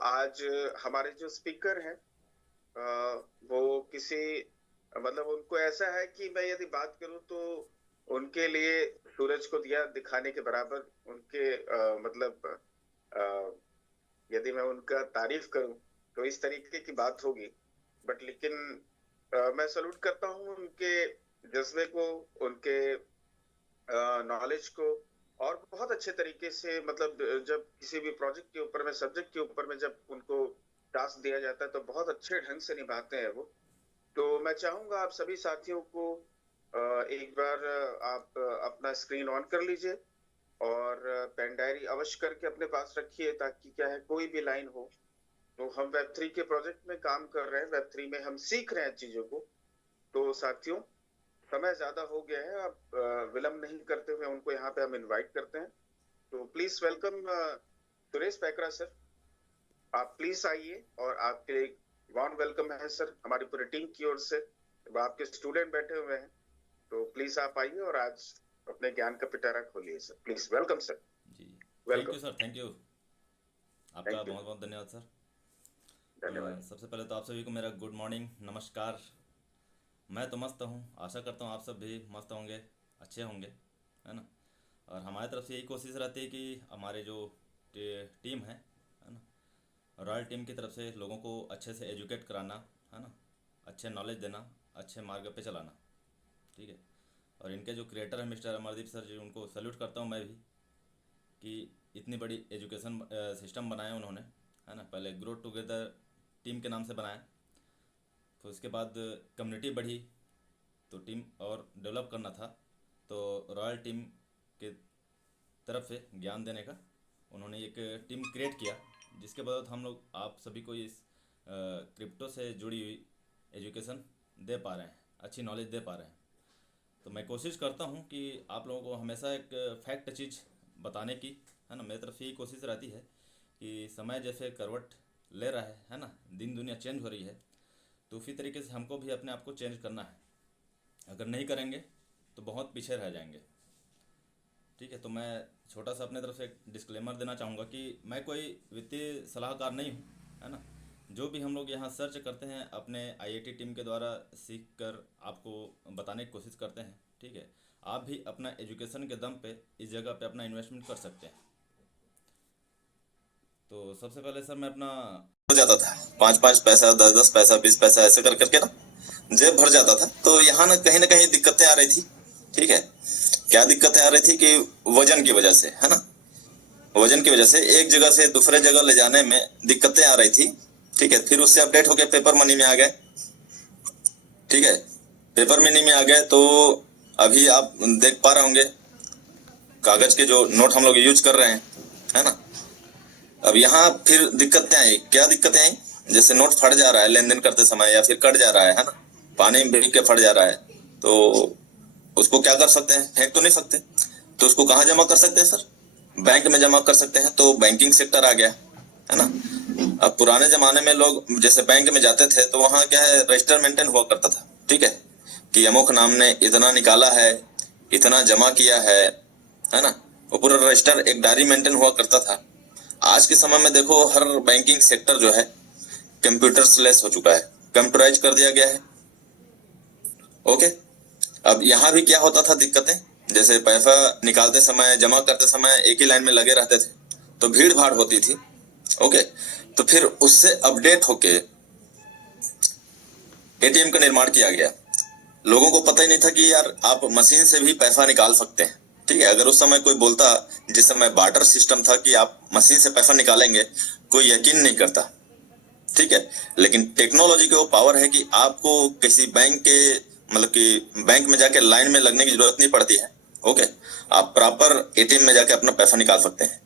आज हमारे जो स्पीकर हैं वो किसी मतलब उनको ऐसा है कि मैं यदि बात करूं तो उनके लिए सूरज को दिया दिखाने के बराबर उनके मतलब अ, यदि मैं उनका तारीफ करूं तो इस तरीके की बात होगी। बट लेकिन मैं सल्यूट करता हूं उनके जज्बे को, उनके नॉलेज को, और बहुत अच्छे तरीके से मतलब जब किसी भी प्रोजेक्ट के ऊपर में, सब्जेक्ट के ऊपर में जब उनको टास्क दिया जाता है तो बहुत अच्छे ढंग से निभाते हैं वो। तो मैं चाहूंगा आप सभी साथियों को एक बार आप अपना स्क्रीन ऑन कर लीजिए और पेन डायरी अवश्य करके अपने पास रखिए, ताकि क्या है कोई भी लाइन हो तो हम वेब थ्री के प्रोजेक्ट में काम कर रहे हैं, वेब थ्री में हम सीख रहे हैं चीजों को। तो साथियों, समय ज्यादा हो गया है, अब विलंब नहीं करते हुए उनको यहाँ पे हम इनवाइट करते हैं। तो please welcome Suresh Paikra sir. आप प्लीज आइए और आपके वार्म वेलकम है सर हमारी पूरी टीम की ओर से। अब आपके स्टूडेंट बैठे हुए हैं तो प्लीज आप आइए और आज अपने ज्ञान का पिटारा खोलिए सर। Please welcome sir. जी। Thank you welcome. Sir, thank you. आपका थैंक यू। बहुत बहुत धन्यवाद सर। धन्यवाद। सबसे पहले तो आप सभी को मेरा गुड मॉर्निंग, नमस्कार। मैं तो मस्त हूँ, आशा करता हूँ आप सब भी मस्त होंगे, अच्छे होंगे, है ना। और हमारी तरफ से यही कोशिश रहती है कि हमारे जो टीम है ना, रॉयल टीम की तरफ से लोगों को अच्छे से एजुकेट कराना, है ना, अच्छे नॉलेज देना, अच्छे मार्ग पे चलाना, ठीक है। और इनके जो क्रिएटर हैं मिस्टर अमरदीप सर जी, उनको सैल्यूट करता हूँ मैं भी कि इतनी बड़ी एजुकेशन सिस्टम बनाया उन्होंने, है ना। पहले ग्रो टुगेदर टीम के नाम से बनाया, फिर उसके बाद कम्युनिटी बढ़ी तो टीम और डेवलप करना था, तो रॉयल टीम के तरफ से ज्ञान देने का उन्होंने एक टीम क्रिएट किया, जिसके बदौलत हम लोग आप सभी को इस क्रिप्टो से जुड़ी हुई एजुकेशन दे पा रहे हैं, अच्छी नॉलेज दे पा रहे हैं। तो मैं कोशिश करता हूँ कि आप लोगों को हमेशा एक फैक्ट चीज़ बताने की, है ना। मेरी तरफ से यही कोशिश रहती है कि समय जैसे करवट ले रहा है ना, दिन दुनिया चेंज हो रही है, तो उसी तरीके से हमको भी अपने आप को चेंज करना है। अगर नहीं करेंगे तो बहुत पीछे रह जाएंगे, ठीक है। तो मैं छोटा सा अपने तरफ से एक डिस्क्लेमर देना चाहूँगा कि मैं कोई वित्तीय सलाहकार नहीं हूँ, है ना। जो भी हम लोग यहाँ सर्च करते हैं अपने आईआईटी टीम के द्वारा सीख कर आपको बताने की कोशिश करते हैं, ठीक है। आप भी अपना एजुकेशन के दम पे इस जगह पे अपना इन्वेस्टमेंट कर सकते हैं। तो सबसे पहले सर मैं अपना हो जाता था, 5-5 पैसा, 10-10 पैसा, 20 पैसा ऐसे कर करके ना जेब भर जाता था। तो यहाँ ना कहीं दिक्कतें आ रही थी, ठीक है। क्या दिक्कतें आ रही थी कि वजन की वजह से, है ना, वजन की वजह से एक जगह से दूसरे जगह ले जाने में दिक्कतें आ रही थी, ठीक है। फिर उससे अपडेट होके पेपर मनी में आ गए, ठीक है। पेपर मनी में आ गए तो अभी आप देख पा रहे होंगे कागज के जो नोट हम लोग यूज कर रहे हैं, है ना। अब यहाँ फिर दिक्कतें आई, क्या दिक्कतें आई, जैसे नोट फट जा रहा है लेन देन करते समय, या फिर कट जा रहा है ना, पानी में भीग के फट जा रहा है, तो उसको क्या कर सकते हैं, फेंक तो नहीं सकते। तो उसको कहाँ जमा कर सकते हैं सर, बैंक में जमा कर सकते हैं। तो बैंकिंग सेक्टर आ गया, है ना। अब पुराने जमाने में लोग जैसे बैंक में जाते थे तो वहाँ क्या है, रजिस्टर मेंटेन हुआ करता था, ठीक है, कि अमुक नाम ने इतना निकाला है, इतना जमा किया है ना। वो पूरा रजिस्टर, एक डायरी मेंटेन हुआ करता था। आज के समय में देखो हर बैंकिंग सेक्टर जो है कंप्यूटर लेस हो चुका है, कंप्यूटराइज कर दिया गया है, ओके। अब यहाँ भी क्या होता था दिक्कतें, जैसे पैसा निकालते समय, जमा करते समय एक ही लाइन में लगे रहते थे तो भीड़ भाड़ होती थी, ओके। तो फिर उससे अपडेट होके एटीएम का निर्माण किया गया। लोगों को पता ही नहीं था कि यार आप मशीन से भी पैसा निकाल सकते हैं, ठीक है। अगर उस समय कोई बोलता, जिस समय बार्टर सिस्टम था कि आप मशीन से पैसा निकालेंगे, कोई यकीन नहीं करता, ठीक है। लेकिन टेक्नोलॉजी के वो पावर है कि आपको किसी बैंक के मतलब कि बैंक में जाके लाइन में लगने की जरूरत नहीं पड़ती है, ओके। आप प्रॉपर एटीएम में जाके अपना पैसा निकाल सकते हैं।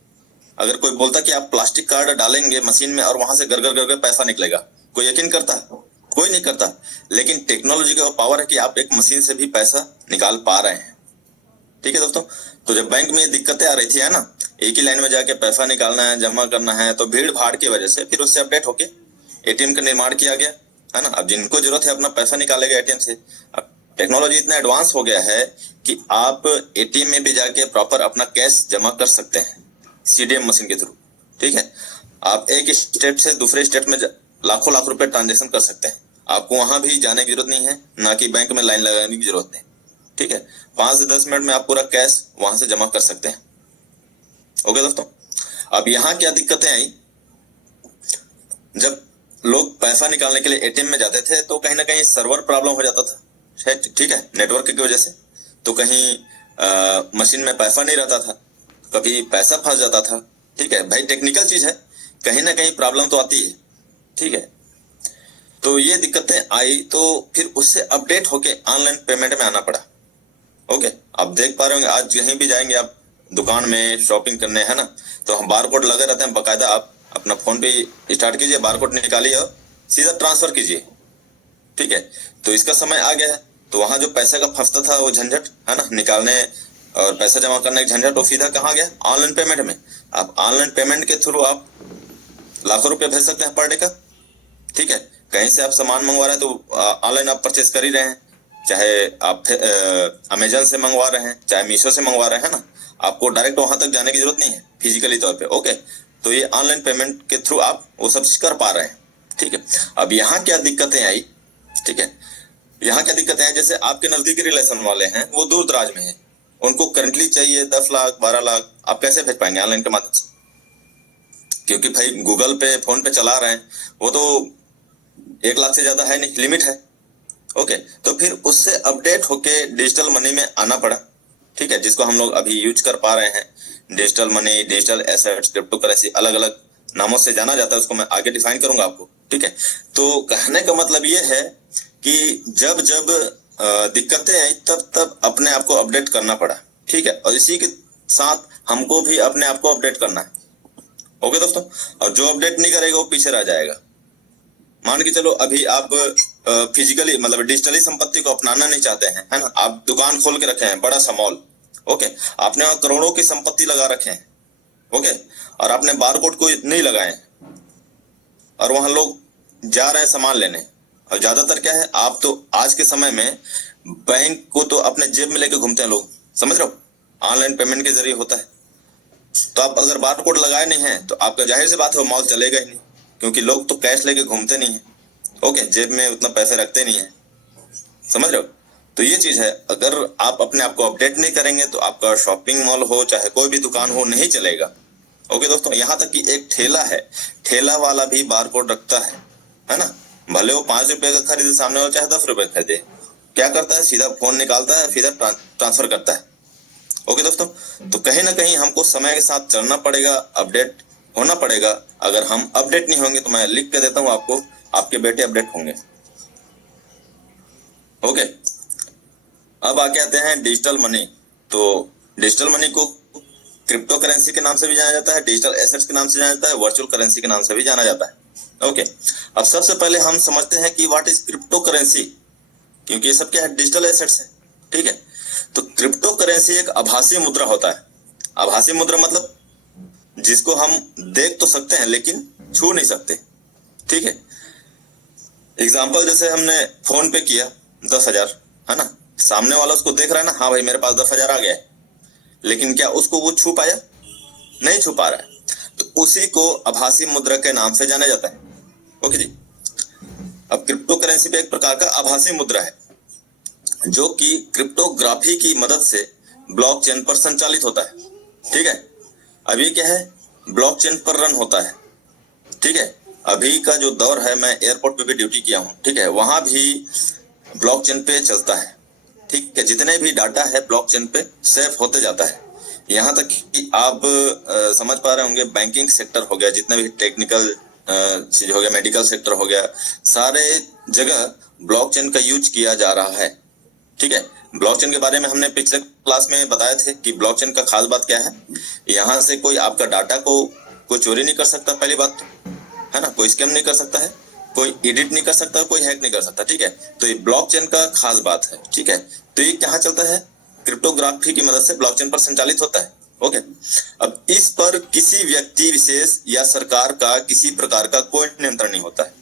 अगर कोई बोलता कि आप प्लास्टिक कार्ड डालेंगे मशीन में और वहां से गरगर गरगर पैसा निकलेगा, कोई यकीन करता, कोई नहीं करता। लेकिन टेक्नोलॉजी का वो पावर है कि आप एक मशीन से भी पैसा निकाल पा रहे हैं, ठीक है दोस्तों। तो जब बैंक में दिक्कतें आ रही थी, है ना, एक ही लाइन में जाके पैसा निकालना है, जमा करना है, तो भीड़ भाड़ की वजह से फिर उससे अपडेट होके एटीएम का निर्माण किया गया, है ना। अब जिनको जरूरत है अपना पैसा निकालेगा एटीएम से। अब टेक्नोलॉजी इतना एडवांस हो गया है कि आप एटीएम में भी जाके प्रॉपर अपना कैश जमा कर सकते हैं सीडीएम मशीन के थ्रू, ठीक है। आप एक स्टेट से दूसरे स्टेट में लाखों लाख रुपए ट्रांजेक्शन कर सकते हैं। आपको वहां भी जाने की जरूरत नहीं है, ना कि बैंक में लाइन लगाने की जरूरत नहीं। ठीक है, 5 से 10 मिनट में आप पूरा कैश वहां से जमा कर सकते हैं। ओके दोस्तों, अब यहाँ क्या दिक्कतें आई, जब लोग पैसा निकालने के लिए एटीएम में जाते थे तो कहीं ना कहीं सर्वर प्रॉब्लम हो जाता था, ठीक है, नेटवर्क की वजह से। तो कहीं मशीन में पैसा नहीं रहता था, कभी पैसा फंस जाता था। ठीक है भाई, टेक्निकल चीज है, कहीं ना कहीं प्रॉब्लम तो आती है। ठीक है, तो ये दिक्कतें आई, तो फिर उससे अपडेट होके ऑनलाइन पेमेंट में आना पड़ा। ओके, आप देख पा रहे होंगे, आज कहीं भी जाएंगे आप दुकान में शॉपिंग करने, है ना, तो हम बारकोड लगे रहते हैं बकायदा। आप अपना फोन पे स्टार्ट कीजिए, बारकोड निकालिए और सीधा ट्रांसफर कीजिए। ठीक है, तो इसका समय आ गया है, तो वहां जो पैसे का फंसता था वो झंझट, है ना, निकालने और पैसा जमा करने का झंझट, वो सीधा कहाँ गया, ऑनलाइन पेमेंट में। आप ऑनलाइन पेमेंट के थ्रू आप लाखों रुपए भेज सकते हैं पर डे का। ठीक है, कहीं से आप सामान मंगवा रहे हैं तो ऑनलाइन आप परचेस कर ही रहे हैं, चाहे आप अमेजन से मंगवा रहे हैं, चाहे मीशो से मंगवा रहे हैं, है ना, आपको डायरेक्ट वहां तक जाने की जरूरत नहीं है फिजिकली तौर पे। ओके, तो ये ऑनलाइन पेमेंट के थ्रू आप वो सब कर पा रहे हैं। ठीक है, अब यहाँ क्या दिक्कतें आई, ठीक है, यहाँ क्या दिक्कतें हैं, जैसे आपके नजदीकी रिलेशन वाले हैं, वो दूर दराज में हैं, उनको करंटली चाहिए 10 लाख 12 लाख, आप कैसे भेज पाएंगे ऑनलाइन के माध्यम से? क्योंकि भाई गूगल पे फोन पे चला रहे हैं, वो तो 1 लाख से ज्यादा है नहीं, लिमिट है। ओके, तो फिर उससे अपडेट होके डिजिटल मनी में आना पड़ा। ठीक है, जिसको हम लोग अभी यूज कर पा रहे हैं, digital money, digital assets, crypto currency, अलग अलग नामों से जाना जाता है, उसको मैं आगे डिफाइन करूंगा आपको। ठीक है, तो कहने का मतलब ये है कि जब जब दिक्कतें आई तब तब अपने आप को अपडेट करना पड़ा। ठीक है, और इसी के साथ हमको भी अपने आप को अपडेट करना है। ओके दोस्तों, और जो अपडेट नहीं करेगा वो पीछे रह जाएगा। मान के चलो अभी आप फिजिकली मतलब डिजिटली संपत्ति को अपनाना नहीं चाहते हैं, है ना, आप दुकान खोल के रखे हैं, बड़ा सा मॉल। ओके, आपने वहां करोड़ों की संपत्ति लगा रखे हैं। ओके, और आपने बारकोड को नहीं लगाए, और वहां लोग जा रहे हैं सामान लेने, और ज्यादातर क्या है, आप तो आज के समय में बैंक को तो अपने जेब में लेके घूमते हैं लोग, समझ रहे हो, ऑनलाइन पेमेंट के जरिए होता है। तो आप अगर बारकोड लगाए नहीं है तो आपका जाहिर सी बात है मॉल चलेगा ही नहीं, क्योंकि लोग तो कैश लेके घूमते नहीं है। ओके, जेब में उतना पैसे रखते नहीं है, समझ रहे हो। तो ये चीज है, अगर आप अपने आप को अपडेट नहीं करेंगे तो आपका शॉपिंग मॉल हो चाहे कोई भी दुकान हो, नहीं चलेगा। ओके दोस्तों, यहाँ तक कि एक ठेला है, ठेला वाला भी बारकोड रखता है ना, भले वो 5 रुपए का खरीदे सामने वाला चाहे 10 रुपए खरीदे, क्या करता है, सीधा फोन निकालता है, सीधा ट्रांसफर करता है। ओके दोस्तों, तो कहीं ना कहीं हमको समय के साथ चलना पड़ेगा, अपडेट होना पड़ेगा। अगर हम अपडेट नहीं होंगे तो मैं लिख के देता हूँ आपको, आपके बेटे अपडेट होंगे। ओके, अब आके आते हैं डिजिटल मनी। तो डिजिटल मनी को क्रिप्टो करेंसी के नाम से भी जाना जाता है, डिजिटल एसेट्स के नाम से जाना जाता है, वर्चुअल करेंसी के नाम से भी जाना जाता है। ओके, अब सबसे पहले हम समझते हैं कि व्हाट इज क्रिप्टो करेंसी, क्योंकि ये सब क्या है, डिजिटल एसेट्स है। ठीक है, तो क्रिप्टो करेंसी एक आभासी मुद्रा होता है। आभासी मुद्रा मतलब जिसको हम देख तो सकते हैं लेकिन छू नहीं सकते। ठीक है, एग्जाम्पल जैसे हमने फोन पे किया 10,000, है ना, सामने वाला उसको देख रहा है ना, हाँ भाई मेरे पास 10,000 आ गया है, लेकिन क्या उसको वो छू पाया? नहीं छू पा रहा है। तो उसी को आभासी मुद्रा के नाम से जाना जाता है। ओके जी, अब क्रिप्टो करेंसी भी एक प्रकार का आभासी मुद्रा है, जो कि क्रिप्टोग्राफी की मदद से ब्लॉकचेन पर संचालित होता है। ठीक है, अभी क्या है, ब्लॉकचेन पर रन होता है। ठीक है, अभी का जो दौर है, मैं एयरपोर्ट पे भी ड्यूटी किया हूँ। ठीक है, वहां भी ब्लॉकचेन पे चलता है। ठीक है, जितने भी डाटा है ब्लॉकचेन पे सेव होते जाता है। यहाँ तक कि आप समझ पा रहे होंगे, बैंकिंग सेक्टर हो गया, जितने भी टेक्निकल चीज हो गया, मेडिकल सेक्टर हो गया, सारे जगह ब्लॉकचेन का यूज किया जा रहा है। ठीक है, ब्लॉकचेन के बारे में हमने पिछले क्लास में बताया थे कि ब्लॉकचेन का खास बात क्या है। यहाँ से कोई आपका डाटा को कोई चोरी नहीं कर सकता, पहली बात, है ना, कोई स्कैम नहीं कर सकता है, कोई एडिट नहीं कर सकता, कोई हैक नहीं कर सकता। ठीक है, तो ये ब्लॉकचेन का खास बात है। ठीक है, तो ये कहाँ चलता है, क्रिप्टोग्राफी की मदद से ब्लॉकचेन पर संचालित होता है। ओके, अब इस पर किसी व्यक्ति विशेष या सरकार का किसी प्रकार का कोई नियंत्रण नहीं होता है।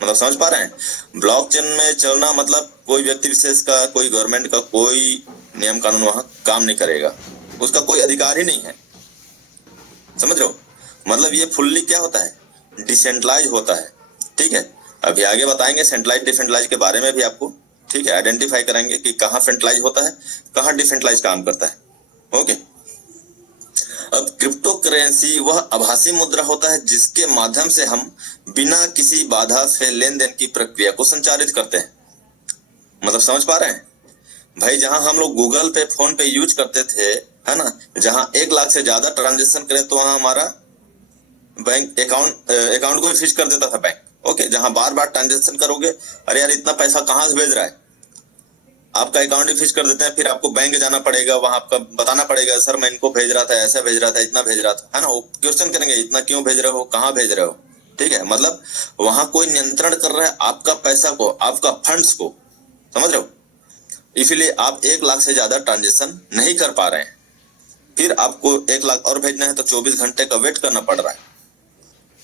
मतलब समझ पा रहे हैं, ब्लॉकचेन में चलना मतलब कोई व्यक्ति विशेष का, कोई गवर्नमेंट का कोई नियम कानून वहां काम नहीं करेगा, उसका कोई अधिकार ही नहीं है, समझ रहे हो। मतलब ये फुल्ली क्या होता है, डिसेंट्रलाइज होता है। ठीक है, अभी आगे बताएंगे सेंट्रलाइज डिसेंट्रलाइज के बारे में भी आपको। ठीक है, आइडेंटिफाई करेंगे कि कहाँ सेंट्रलाइज होता है, कहाँ डिसेंट्रलाइज काम करता है। ओके, अब क्रिप्टो करेंसी वह आभासी मुद्रा होता है जिसके माध्यम से हम बिना किसी बाधा से लेन देन की प्रक्रिया को संचालित करते हैं। मतलब समझ पा रहे हैं भाई, जहां हम लोग गूगल पे फोन पे यूज करते थे, है ना, जहां 1 लाख से ज्यादा ट्रांजेक्शन करे तो वहां हमारा बैंक अकाउंट को फिक्स कर देता था बैंक। ओके, जहां बार बार ट्रांजेक्शन करोगे, अरे यार इतना पैसा कहाँ से भेज रहा है, आपका अकाउंट ही फिक्स कर देते हैं। फिर आपको बैंक जाना पड़ेगा, वहां आपका बताना पड़ेगा सर मैं इनको भेज रहा था, ऐसा भेज रहा था, इतना भेज रहा था, है ना। वो क्वेश्चन करेंगे इतना क्यों भेज रहे हो, कहाँ भेज रहे हो। ठीक है, मतलब वहां कोई नियंत्रण कर रहा है आपका पैसा को, आपका फंड्स को, समझ रहे हो। इसीलिए आप 1 लाख से ज्यादा ट्रांजेक्शन नहीं कर पा रहे हैं। फिर आपको 1 लाख और भेजना है तो 24 घंटे का वेट करना पड़ रहा है।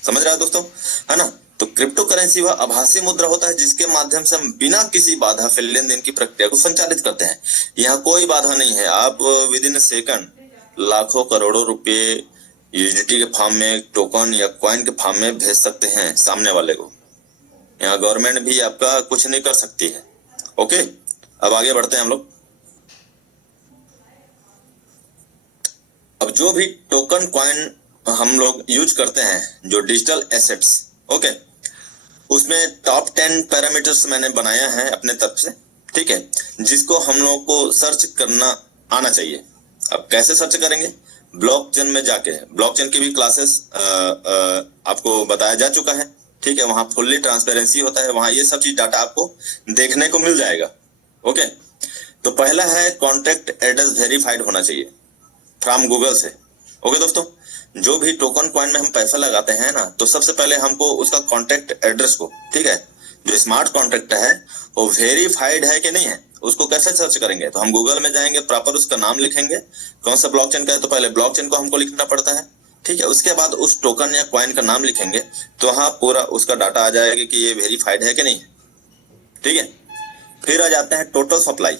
समझ रहे हो दोस्तों, है ना। तो क्रिप्टो करेंसी वह आभासी मुद्रा होता है जिसके माध्यम से हम बिना किसी बाधा से लेन देन की प्रक्रिया को संचालित करते हैं। यहाँ कोई बाधा नहीं है, आप विद इन सेकंड लाखों करोड़ों रुपए यूएसडीटी के फॉर्म में, टोकन या कॉइन के फॉर्म में भेज सकते हैं सामने वाले को। यहाँ गवर्नमेंट भी आपका कुछ नहीं कर सकती है। ओके, अब आगे बढ़ते हैं हम लोग। अब जो भी टोकन कॉइन हम लोग यूज करते हैं, जो डिजिटल एसेट्स, ओके, उसमें टॉप 10 पैरामीटर्स मैंने बनाया है अपने तरफ से। ठीक है, जिसको हम लोग को सर्च करना आना चाहिए। अब कैसे सर्च करेंगे, ब्लॉकचेन में जाके, ब्लॉकचेन की भी क्लासेस आपको बताया जा चुका है। ठीक है, वहां फुल्ली ट्रांसपेरेंसी होता है, वहां ये सब चीज डाटा आपको देखने को मिल जाएगा। ओके, तो पहला है कॉन्टैक्ट एड्रेस वेरीफाइड होना चाहिए फ्रॉम गूगल से। ओके दोस्तों, जो भी टोकन कॉइन में हम पैसा लगाते हैं ना, तो सबसे पहले हमको उसका कॉन्टैक्ट एड्रेस को, ठीक है, जो स्मार्ट कॉन्टैक्ट है वो वेरीफाइड है कि नहीं है, उसको कैसे सर्च करेंगे। तो हम गूगल में जाएंगे, प्रॉपर उसका नाम लिखेंगे, कौन सा ब्लॉकचेन का है तो पहले ब्लॉकचेन को हमको लिखना पड़ता है। ठीक है, उसके बाद उस टोकन या कॉइन का नाम लिखेंगे तो वहां पूरा उसका डाटा आ जाएगा कि ये वेरीफाइड है कि नहीं है। ठीक है, फिर आ जाते हैं टोटल सप्लाई।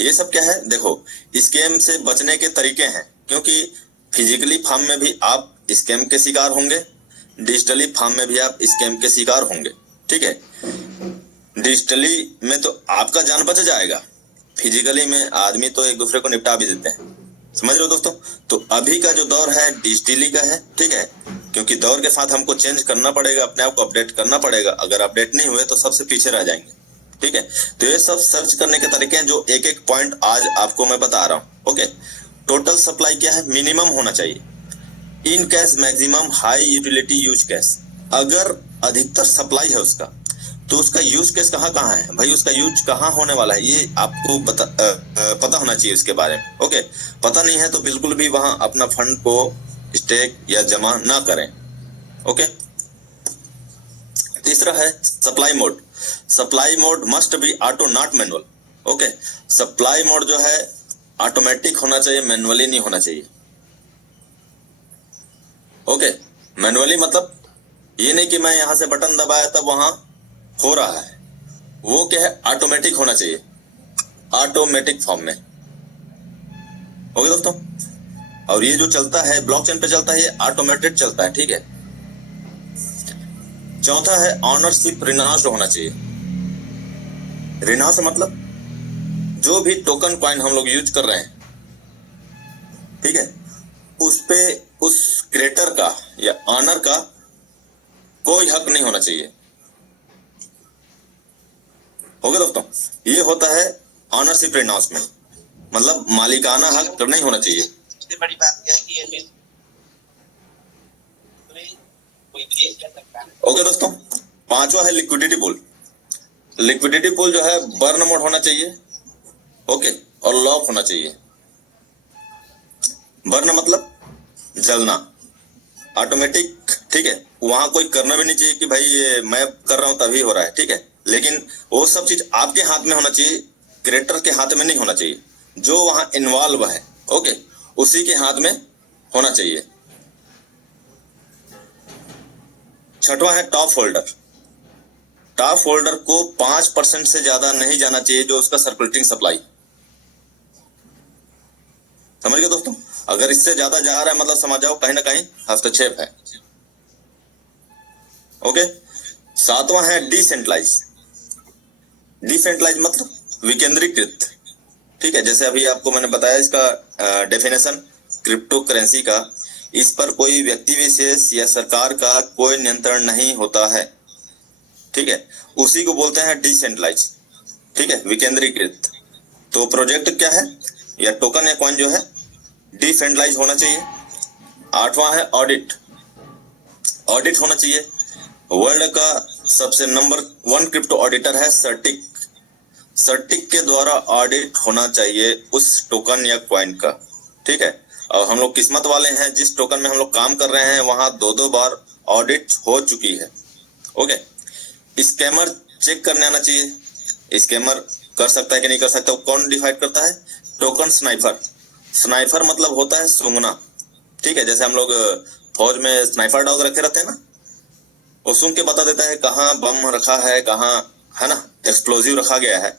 ये सब क्या है, देखो स्कैम से बचने के तरीके हैं, क्योंकि फिजिकली फॉर्म में भी आप स्कैम के शिकार होंगे, डिजिटली फॉर्म में भी आप स्कैम के शिकार होंगे। ठीक है, डिजिटली में तो आपका जान बच जाएगा, फिजिकली में आदमी तो एक दूसरे को निपटा भी देते हैं। समझ रहे हो दोस्तों, तो अभी का जो दौर है डिजिटली का है। ठीक है, क्योंकि दौर के साथ हमको चेंज करना पड़ेगा, अपने आप को अपडेट करना पड़ेगा। अगर अपडेट नहीं हुए तो सबसे पीछे रह जाएंगे। ठीक है, तो ये सब सर्च करने के तरीके हैं, जो एक एक पॉइंट आज आपको मैं बता रहा हूँ। ओके, टोटल सप्लाई क्या है, मिनिमम होना चाहिए। In cash maximum high utility use cash. अगर अधिकतर सप्लाई है उसका, तो उसका यूज केस कहाँ कहाँ है भाई, उसका यूज कहाँ होने वाला है, ये आपको पता होना चाहिए उसके बारे में। ओके, पता नहीं है तो बिल्कुल भी वहां अपना फंड को स्टेक या जमा ना करें। ओके, तीसरा है supply mode. Supply mode must be auto not manual. Okay, supply mode जो है ऑटोमेटिक होना चाहिए, मैनुअली नहीं होना चाहिए। ओके, मैनुअली मतलब ये नहीं कि मैं यहां से बटन दबाया तब वहां हो रहा है, वो क्या है, ऑटोमेटिक होना चाहिए, ऑटोमेटिक फॉर्म में। ओके दोस्तों, और ये जो चलता है ब्लॉकचेन पे चलता है, ये ऑटोमेटेड चलता है। ठीक है, चौथा है ऑनरशिप रिनाउंस्ड होना चाहिए। रिनाउंस मतलब जो भी टोकन कॉइन हम लोग यूज कर रहे हैं, ठीक है, उस पे उस क्रिएटर का या ऑनर का कोई हक नहीं होना चाहिए। ओके दोस्तों, ये होता है ऑनरशिप रिनाउंसमेंट, मतलब मालिकाना हक नहीं होना चाहिए। सबसे बड़ी बात क्या है कि ये ओके दोस्तों, पांचवा है लिक्विडिटी पूल। लिक्विडिटी पूल जो है बर्न मोड होना चाहिए। ओके, और लॉक होना चाहिए। बर्न मतलब जलना, ऑटोमेटिक। ठीक है, वहां कोई करना भी नहीं चाहिए कि भाई ये मैं कर रहा हूं तभी हो रहा है। ठीक है, लेकिन वो सब चीज आपके हाथ में होना चाहिए, क्रिएटर के हाथ में नहीं होना चाहिए। जो वहां इन्वॉल्व है, ओके, उसी के हाथ में होना चाहिए। छठवां है टॉप होल्डर। टॉप होल्डर को 5% से ज्यादा नहीं जाना चाहिए जो उसका सर्कुलेटिंग सप्लाई। समझ गए दोस्तों? अगर इससे ज्यादा जा रहा है मतलब समझ जाओ कहीं ना कहीं हस्तक्षेप है। ओके, सातवां है डिसेंट्रलाइज। डिसेंट्रलाइज मतलब विकेंद्रीकृत। ठीक है, जैसे अभी आपको मैंने बताया इसका डेफिनेशन क्रिप्टो करेंसी का, इस पर कोई व्यक्ति विशेष या सरकार का कोई नियंत्रण नहीं होता है। ठीक है, उसी को बोलते हैं डिसेंट्रलाइज। ठीक है, विकेंद्रीकृत। तो प्रोजेक्ट क्या है या टोकन या कॉइन जो है डिसेंट्रलाइज होना चाहिए। आठवां है ऑडिट। ऑडिट होना चाहिए। वर्ल्ड का सबसे नंबर 1 क्रिप्टो ऑडिटर है सर्टिक। सर्टिक के द्वारा ऑडिट होना चाहिए उस टोकन या कॉइन का। ठीक है, और हम लोग किस्मत वाले हैं, जिस टोकन में हम लोग काम कर रहे हैं वहां 2-2 बार ऑडिट हो चुकी है। ओके, स्कैमर चेक करने आना चाहिए। स्कैमर कर सकता है कि नहीं कर सकता, वो कौन डिसाइड करता है? Token sniper. स्नाइपर मतलब होता है सूंघना। ठीक है, जैसे हम लोग फौज में स्नाइपर डॉग रखे रहते हैं ना, वो सूंघ के बता देता है कहाँ बम रखा है, कहाँ है ना एक्सप्लोजिव रखा गया है।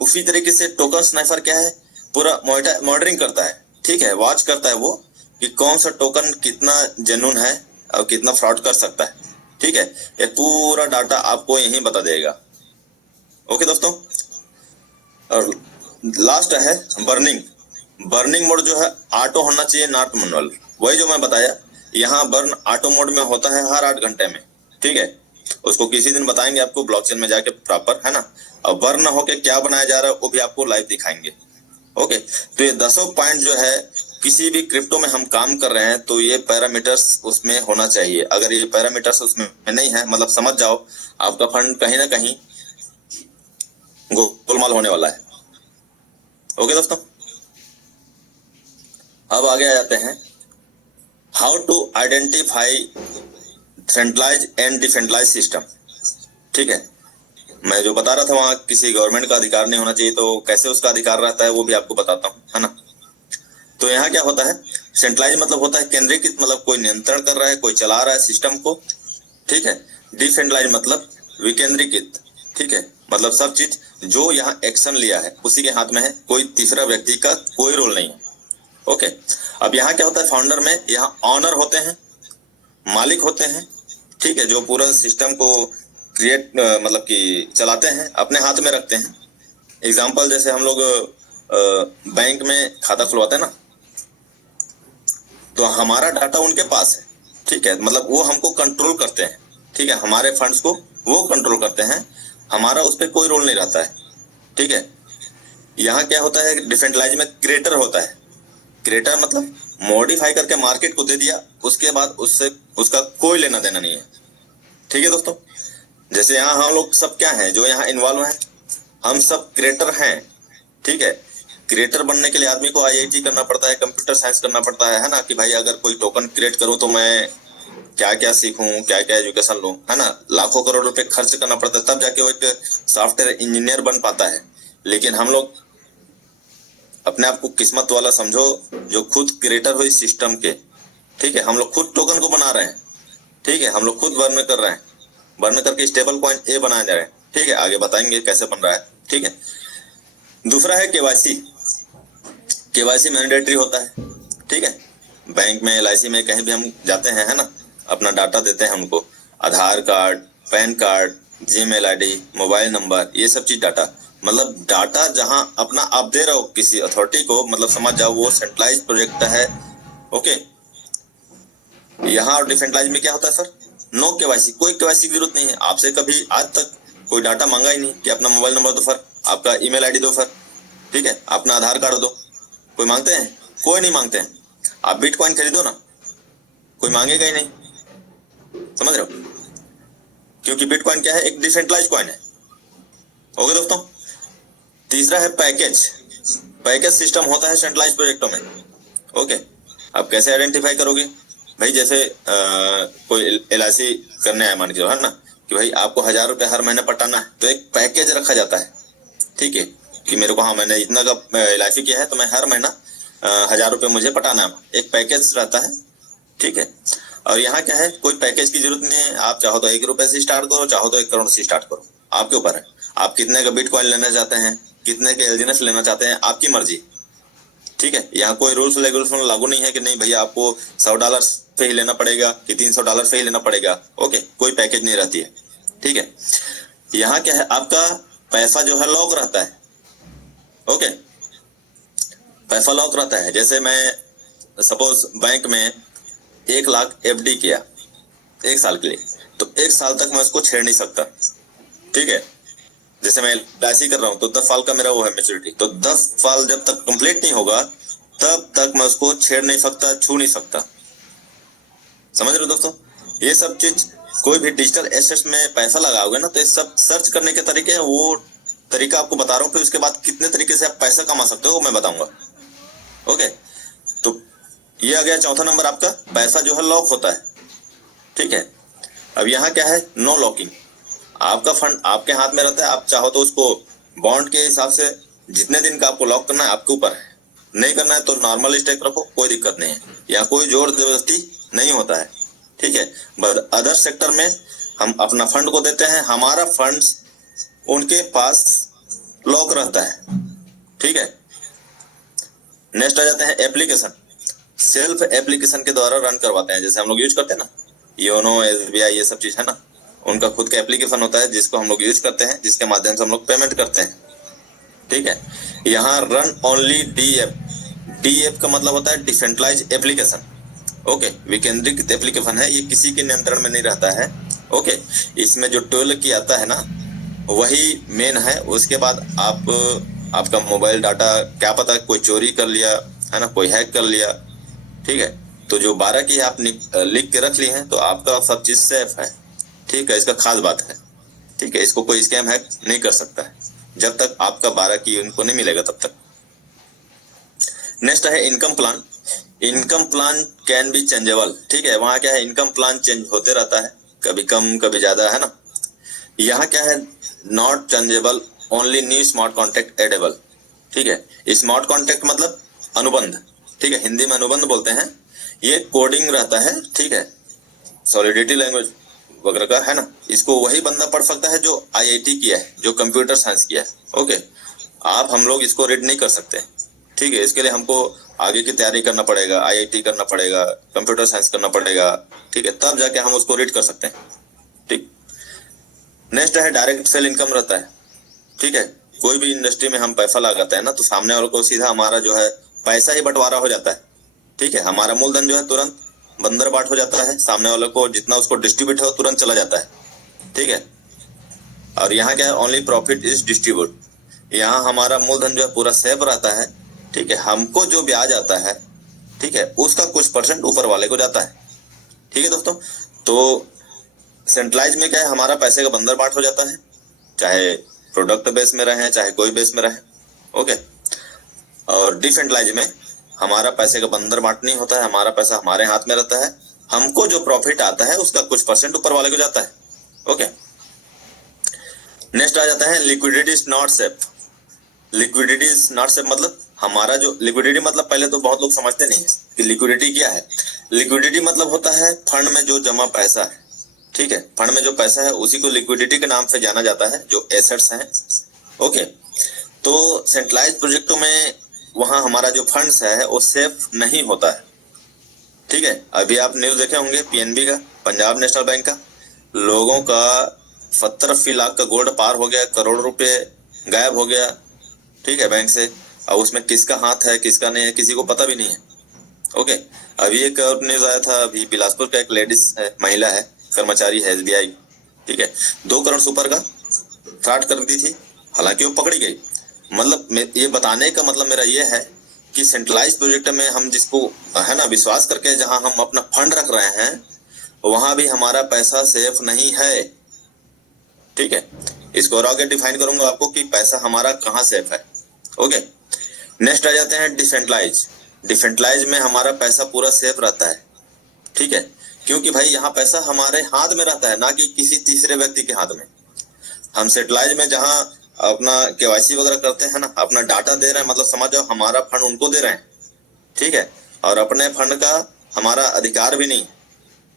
उसी तरीके से टोकन स्नाइपर क्या है, पूरा मॉनिटरिंग करता है। ठीक है, वॉच करता है वो कि कौन सा टोकन कितना जेन्युइन है और कितना फ्रॉड कर सकता है। ठीक है, ये पूरा डाटा आपको यहीं बता देगा। ओके दोस्तों, और लास्ट है बर्निंग। बर्निंग मोड जो है ऑटो होना चाहिए, नॉट मैनुअल। वही जो मैं बताया, यहाँ बर्न ऑटो मोड में होता है हर 8 घंटे में। ठीक है, उसको किसी दिन बताएंगे आपको ब्लॉकचेन में जाके प्रॉपर, है ना। और बर्न होके क्या बनाया जा रहा है वो भी आपको लाइव दिखाएंगे। ओके, तो ये 10 पॉइंट जो है किसी भी क्रिप्टो में हम काम कर रहे हैं तो ये पैरामीटर्स उसमें होना चाहिए। अगर ये पैरामीटर्स उसमें नहीं है मतलब समझ जाओ आपका फंड कहीं ना कहीं गोलमाल होने वाला है। ओके दोस्तों, अब आगे आ जाते हैं how to identify centralise and decentralise system. ठीक है, मैं जो बता रहा था वहां किसी गवर्नमेंट का अधिकार नहीं होना चाहिए, तो कैसे उसका अधिकार रहता है वो भी आपको बताता हूँ, है ना। तो यहाँ क्या होता है, सेंट्रलाइज मतलब होता है केंद्रीकृत, मतलब कोई नियंत्रण कर रहा है, कोई चला रहा है सिस्टम को। ठीक है, डिसेंट्रलाइज मतलब विकेंद्रीकृत। ठीक है, मतलब सब चीज जो यहाँ एक्शन लिया है उसी के हाथ में है, कोई तीसरा व्यक्ति का कोई रोल नहीं है। ओके, अब यहाँ क्या होता है, फाउंडर में यहाँ ऑनर होते हैं, मालिक होते हैं। ठीक है, जो पूरा सिस्टम को क्रिएट मतलब कि चलाते हैं, अपने हाथ में रखते हैं। एग्जाम्पल जैसे हम लोग बैंक में खाता खुलवाते हैं ना, तो हमारा डाटा उनके पास है। ठीक है, मतलब वो हमको कंट्रोल करते हैं। ठीक है, हमारे फंड्स को वो कंट्रोल करते हैं, हमारा उस पर कोई रोल नहीं रहता है। ठीक है, यहाँ क्या होता है, डिसेंट्रलाइज में क्रिएटर होता है। क्रिएटर मतलब मॉडिफाई करके मार्केट को दे दिया, उसके बाद उससे उसका कोई लेना देना नहीं है। ठीक है दोस्तों, जैसे यहाँ हम लोग सब क्या हैं जो यहाँ इन्वॉल्व हैं, हम सब क्रिएटर हैं। ठीक है, क्रिएटर बनने के लिए आदमी को IIT करना पड़ता है, कंप्यूटर साइंस करना पड़ता है ना, कि भाई अगर कोई टोकन क्रिएट करूं तो मैं क्या क्या सीखूं, क्या क्या एजुकेशन लूं, है ना। लाखों करोड़ रुपए खर्च करना पड़ता है तब जाके वो एक सॉफ्टवेयर इंजीनियर बन पाता है। लेकिन हम लोग अपने आप को किस्मत वाला समझो जो खुद क्रिएटर हो इस सिस्टम के। ठीक है, हम लोग खुद टोकन को बना रहे हैं। ठीक है, हम लोग खुद बर्न कर रहे हैं, बर्न करके स्टेबल कॉइन ए बनाए जा रहे हैं। ठीक है, आगे बताएंगे कैसे बन रहा है। ठीक है, दूसरा है केवाईसी। केवाईसी मैंडेटरी होता है। ठीक है, बैंक में, LIC में, कहीं भी हम जाते हैं, है ना, अपना डाटा देते हैं उनको, Aadhaar card, PAN card, Gmail ID, mobile number, ये सब चीज डाटा, मतलब डाटा जहां अपना आप दे रहे हो किसी अथॉरिटी को, मतलब समझ जाओ वो सेंट्रलाइज प्रोजेक्ट है। ओके, यहाँ और डिसेंट्रलाइज में क्या होता है सर, नो केवाईसी, कोई केवाईसी की जरूरत नहीं है। आपसे कभी आज तक कोई डाटा मांगा ही नहीं कि अपना मोबाइल नंबर दो सर, आपका ईमेल ID दो सर, ठीक है, अपना आधार कार्ड दो। कोई मांगते हैं? कोई नहीं मांगते हैं। आप बिटकॉइन खरीदो ना, कोई मांगेगा ही नहीं, समझ रहे हो, क्योंकि बिटकॉइन क्या है, एक डिसेंट्रलाइज कॉइन है। ओके दोस्तों, तीसरा है पैकेज। पैकेज सिस्टम होता है सेंट्रलाइज प्रोजेक्टों में। ओके, आप कैसे आइडेंटिफाई करोगे भाई, जैसे कोई LIC करने आया मान के, है ना, कि भाई आपको 1000 रुपये हर महीने पटाना है, तो एक पैकेज रखा जाता है। ठीक है, कि मेरे को, हाँ मैंने इतना का LIC किया है तो मैं हर महीना 1000 रुपये मुझे पटाना है, एक पैकेज रहता है। ठीक है, और यहाँ क्या है, कोई पैकेज की जरूरत नहीं है। आप चाहो तो 1 रुपए से स्टार्ट करो, चाहो तो 1 करोड़ से स्टार्ट करो, आपके ऊपर है। आप कितने का बिटकॉइन लेना चाहते हैं, कितने के LGNS लेना चाहते हैं, आपकी मर्जी। ठीक है, यहाँ कोई रूल्स रेगुलेशन लागू नहीं है कि नहीं भैया आपको $100 पे ही लेना पड़ेगा कि $300 पे ही लेना पड़ेगा। ओके, कोई पैकेज नहीं रहती है। ठीक है, यहाँ क्या है, आपका पैसा जो है लॉक रहता है। ओके, पैसा लॉक रहता है। जैसे मैं सपोज बैंक में 1 लाख FD किया 1 साल के लिए, तो 1 साल तक मैं उसको छेड़ नहीं सकता। ठीक है, जैसे मैं LIC कर रहा हूँ तो 10 साल का मेरा वो है मैच्योरिटी, तो 10 साल जब तक कंप्लीट नहीं होगा तब तक मैं उसको छेड़ नहीं सकता, छू नहीं सकता। समझ रहे हो दोस्तों? ये सब चीज कोई भी डिजिटल एसेट्स में पैसा लगाओगे ना, तो ये सब सर्च करने के तरीके हैं, वो तरीका आपको बता रहा हूँ। फिर उसके बाद कितने तरीके से आप पैसा कमा सकते हो वो मैं बताऊंगा। ओके, तो ये आ गया चौथा नंबर, आपका पैसा जो है लॉक होता है। ठीक है, अब यहाँ क्या है, नो लॉकिंग। आपका फंड आपके हाथ में रहता है, आप चाहो तो उसको बॉन्ड के हिसाब से जितने दिन का आपको लॉक करना है आपके ऊपर है, नहीं करना है तो नॉर्मल स्टेक रखो, कोई दिक्कत नहीं है। यहाँ कोई जोर जबरदस्ती नहीं होता है। ठीक है, बट अदर सेक्टर में हम अपना फंड को देते हैं, हमारा फंड उनके पास लॉक रहता है। ठीक है, नेक्स्ट आ जाते हैं एप्लीकेशन। सेल्फ एप्लीकेशन के द्वारा रन करवाते हैं, जैसे हम लोग यूज करते हैं ना योनो, SBI, ये सब चीज है ना, उनका खुद का एप्लीकेशन होता है जिसको हम लोग यूज करते हैं, जिसके माध्यम से हम लोग पेमेंट करते हैं। ठीक है, यहाँ रन ओनली DApp का मतलब होता है डिसेंट्रलाइज एप्लीकेशन। ओके, विकेंद्रीकृत एप्लीकेशन है, ये किसी के नियंत्रण में नहीं रहता है। ओके, इसमें जो टोल की आता है ना वही मेन है। उसके बाद आपका मोबाइल डाटा क्या पता कोई चोरी कर लिया है ना, कोई हैक कर लिया। ठीक है, तो जो 12 की आप लिख के रख ली हैं तो आपका सब चीज सेफ है। ठीक है, इसका खास बात है। ठीक है, इसको कोई स्कैम हैक नहीं कर सकता है जब तक आपका 12 की उनको नहीं मिलेगा तब तक। नेक्स्ट है income plan. Income plan can be changeable. ठीक है, वहां क्या है, इनकम प्लान चेंज होते रहता है, कभी कम कभी ज्यादा, है ना। यहाँ क्या है, not changeable, only new smart contact edible. ठीक है, स्मार्ट कॉन्टेक्ट मतलब अनुबंध। ठीक है, हिंदी में अनुबंध बोलते हैं। ये कोडिंग रहता है। ठीक है, सॉलिडिटी लैंग्वेज वगैरह का है ना, इसको वही बंदा पढ़ सकता है जो IIT किया है, जो कंप्यूटर साइंस किया है। ओके, आप हम लोग इसको रीड नहीं कर सकते। ठीक है, इसके लिए हमको आगे की तैयारी करना पड़ेगा, IIT करना पड़ेगा, कंप्यूटर साइंस करना पड़ेगा। ठीक है, तब जाके हम उसको रीड कर सकते हैं। ठीक, नेक्स्ट है डायरेक्ट सेल इनकम रहता है। ठीक है, कोई भी इंडस्ट्री में हम पैसा लगाते हैं ना तो सामने वालों को सीधा हमारा जो है पैसा ही बंटवारा हो जाता है। ठीक है, हमारा मूलधन जो है तुरंत बंदर बाट हो जाता है, सामने वालों को जितना उसको डिस्ट्रीब्यूट है तुरंत चला जाता है। ठीक है, और यहाँ क्या है, ओनली प्रॉफिट इज डिस्ट्रीब्यूट। यहाँ हमारा मूलधन जो है पूरा सेफ रहता है। ठीक है, हमको जो ब्याज आता है, ठीक है, उसका कुछ % ऊपर वाले को जाता है। ठीक है दोस्तों, तो सेंट्रलाइज में क्या है, हमारा पैसे का बंदर बाट हो जाता है, चाहे प्रोडक्ट बेस में रहे चाहे कोई बेस में रहे। ओके, और डिसेंट्रलाइज में हमारा पैसे का बंदर बाट नहीं होता है, हमारा पैसा हमारे हाथ में रहता है, हमको जो प्रॉफिट आता है उसका कुछ % ऊपर वाले को जाता है। ओके, नेक्स्ट आ जाता है liquidity is not safe. Liquidity is not safe मतलब हमारा जो लिक्विडिटी मतलब, पहले तो बहुत लोग समझते नहीं है कि लिक्विडिटी क्या है। लिक्विडिटी मतलब होता है फंड में जो जमा पैसा है। ठीक है, फंड में जो पैसा है उसी को लिक्विडिटी के नाम से जाना जाता है, जो एसेट्स हैं। ओके, तो सेंट्रलाइज प्रोजेक्टों में वहां हमारा जो फंड्स है वो सेफ नहीं होता है। ठीक है, अभी आप न्यूज देखे होंगे PNB का, पंजाब नेशनल बैंक का, लोगों का 70-80 लाख का गोल्ड पार हो गया, करोड़ रुपए गायब हो गया। ठीक है, बैंक से। अब उसमें किसका हाथ है किसका नहीं है किसी को पता भी नहीं है। ओके, अभी एक और न्यूज आया था, अभी बिलासपुर का एक लेडीज है, महिला है, कर्मचारी है SBI। ठीक है, 2 करोड़ से ऊपर का फ्रॉड कर दी थी, हालांकि वो पकड़ी गई। मतलब ये बताने का मतलब मेरा ये है कि सेंट्रलाइज प्रोजेक्ट में हम जिसको है ना विश्वास करके जहां हम अपना फंड रख रहे हैं वहां भी हमारा पैसा सेफ नहीं है। ठीक है, इसको और आगे डिफाइन करूंगा आपको कि पैसा हमारा कहाँ सेफ है। ओके, नेक्स्ट आ जाते हैं डिसेंट्रलाइज। डिसेंट्रलाइज में हमारा पैसा पूरा सेफ रहता है। ठीक है, क्योंकि भाई यहाँ पैसा हमारे हाथ में रहता है, ना कि किसी तीसरे व्यक्ति के हाथ में। हम सेंट्रलाइज में जहाँ अपना KYC वगैरह करते हैं ना, अपना डाटा दे रहे हैं, मतलब समझ जाओ हमारा फंड उनको दे रहे हैं। ठीक है, और अपने फंड का हमारा अधिकार भी नहीं,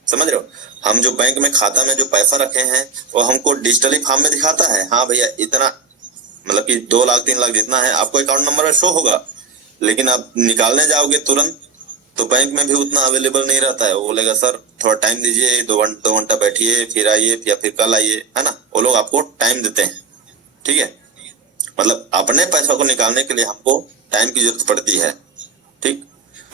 समझ रहे हो। हम जो बैंक में खाता में जो पैसा रखे हैं वो हमको डिजिटली फॉर्म में दिखाता है, हाँ भैया इतना, मतलब कि 2 लाख 3 लाख जितना है आपको अकाउंट नंबर में शो होगा, लेकिन आप निकालने जाओगे तुरंत तो बैंक में भी उतना अवेलेबल नहीं रहता है। वो बोलेगा सर थोड़ा टाइम दीजिए, 2 घंटा बैठिए फिर आइए या फिर कल आइए, है ना। वो लोग आपको टाइम देते हैं, ठीक है। मतलब अपने पैसा को निकालने के लिए हमको टाइम की जरूरत पड़ती है, ठीक।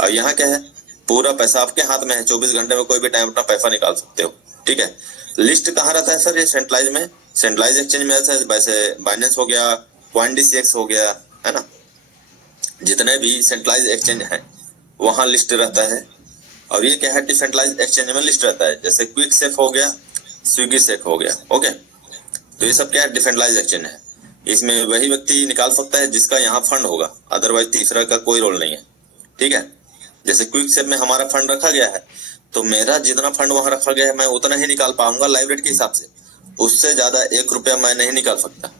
और यहाँ क्या है, पूरा पैसा आपके हाथ में है, 24 घंटे में कोई भी टाइम अपना पैसा निकाल सकते हो, ठीक है। लिस्ट कहाँ रहता है सर? ये सेंट्रलाइज में, सेंट्रलाइज एक्सचेंज में रहता है। वैसे बाइनेंस हो गया, CoinDCX हो गया, है ना, जितने भी सेंट्रलाइज एक्सचेंज है वहां लिस्ट रहता है। और ये क्या है, डिसेंट्रलाइज एक्सचेंज में लिस्ट रहता है, जैसे क्विकसेफ हो गया, स्विगीसेफ हो गया, ओके। तो ये सब क्या है, डिसेंट्रलाइज एक्सचेंज है। इसमें वही व्यक्ति निकाल सकता है जिसका यहाँ फंड होगा, अदरवाइज तीसरा का कोई रोल नहीं है, ठीक है। जैसे क्विकसेफ में हमारा फंड रखा गया है तो मेरा जितना फंड वहां रखा गया है मैं उतना ही निकाल पाऊंगा लाइव रेट के हिसाब से, उससे ज्यादा 1 रुपया मैं नहीं निकाल सकता,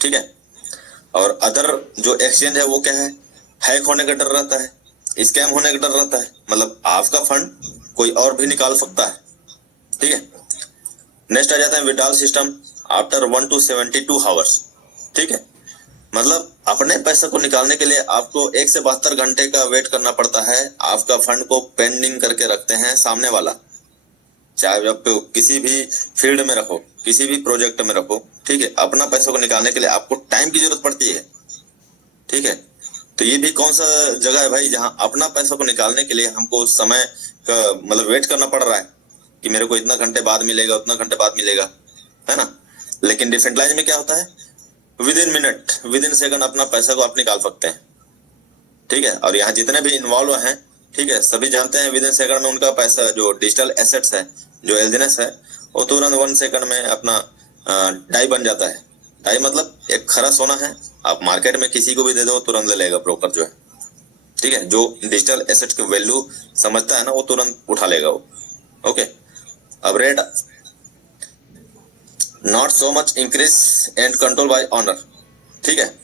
ठीक है। और अदर जो एक्सचेंज है वो क्या है, हैक होने का डर रहता है, स्कैम होने का डर रहता है, मतलब आपका फंड कोई और भी निकाल सकता है, ठीक है। नेक्स्ट आ जाता है withdrawal system after 1 to 72 hours, ठीक है। मतलब अपने पैसे को निकालने के लिए आपको 1 से 72 घंटे का वेट करना पड़ता है। आपका फंड को पेंडिंग करके रखते हैं सामने वाला, चाहे आप किसी भी फील्ड में रखो, किसी भी प्रोजेक्ट में रखो, ठीक है। अपना पैसों को निकालने के लिए आपको टाइम की जरूरत पड़ती है, ठीक है। तो ये भी कौन सा जगह है भाई जहां अपना पैसों को निकालने के लिए हमको समय का मतलब वेट करना पड़ रहा है कि मेरे को इतना घंटे बाद मिलेगा, उतना घंटे बाद मिलेगा, है ना। लेकिन डिसेंट्रलाइज में क्या होता है, with in minute, with in second अपना पैसा को आप निकाल सकते हैं, ठीक है। और यहाँ जितने भी इन्वॉल्व हैं, ठीक है, सभी जानते हैं विद इन सेकंड में उनका पैसा जो डिजिटल एसेट्स है, जो एलजीनेस है, वो तुरंत 1 सेकंड में अपना डाई बन जाता है। डाई मतलब एक खरा सोना है, आप मार्केट में किसी को भी दे दो तुरंत ले लेगा ब्रोकर जो है, ठीक है। जो डिजिटल एसेट की वैल्यू समझता है ना वो तुरंत उठा लेगा वो, ओके। अब rate not so much increase and control by honour, ठीक है।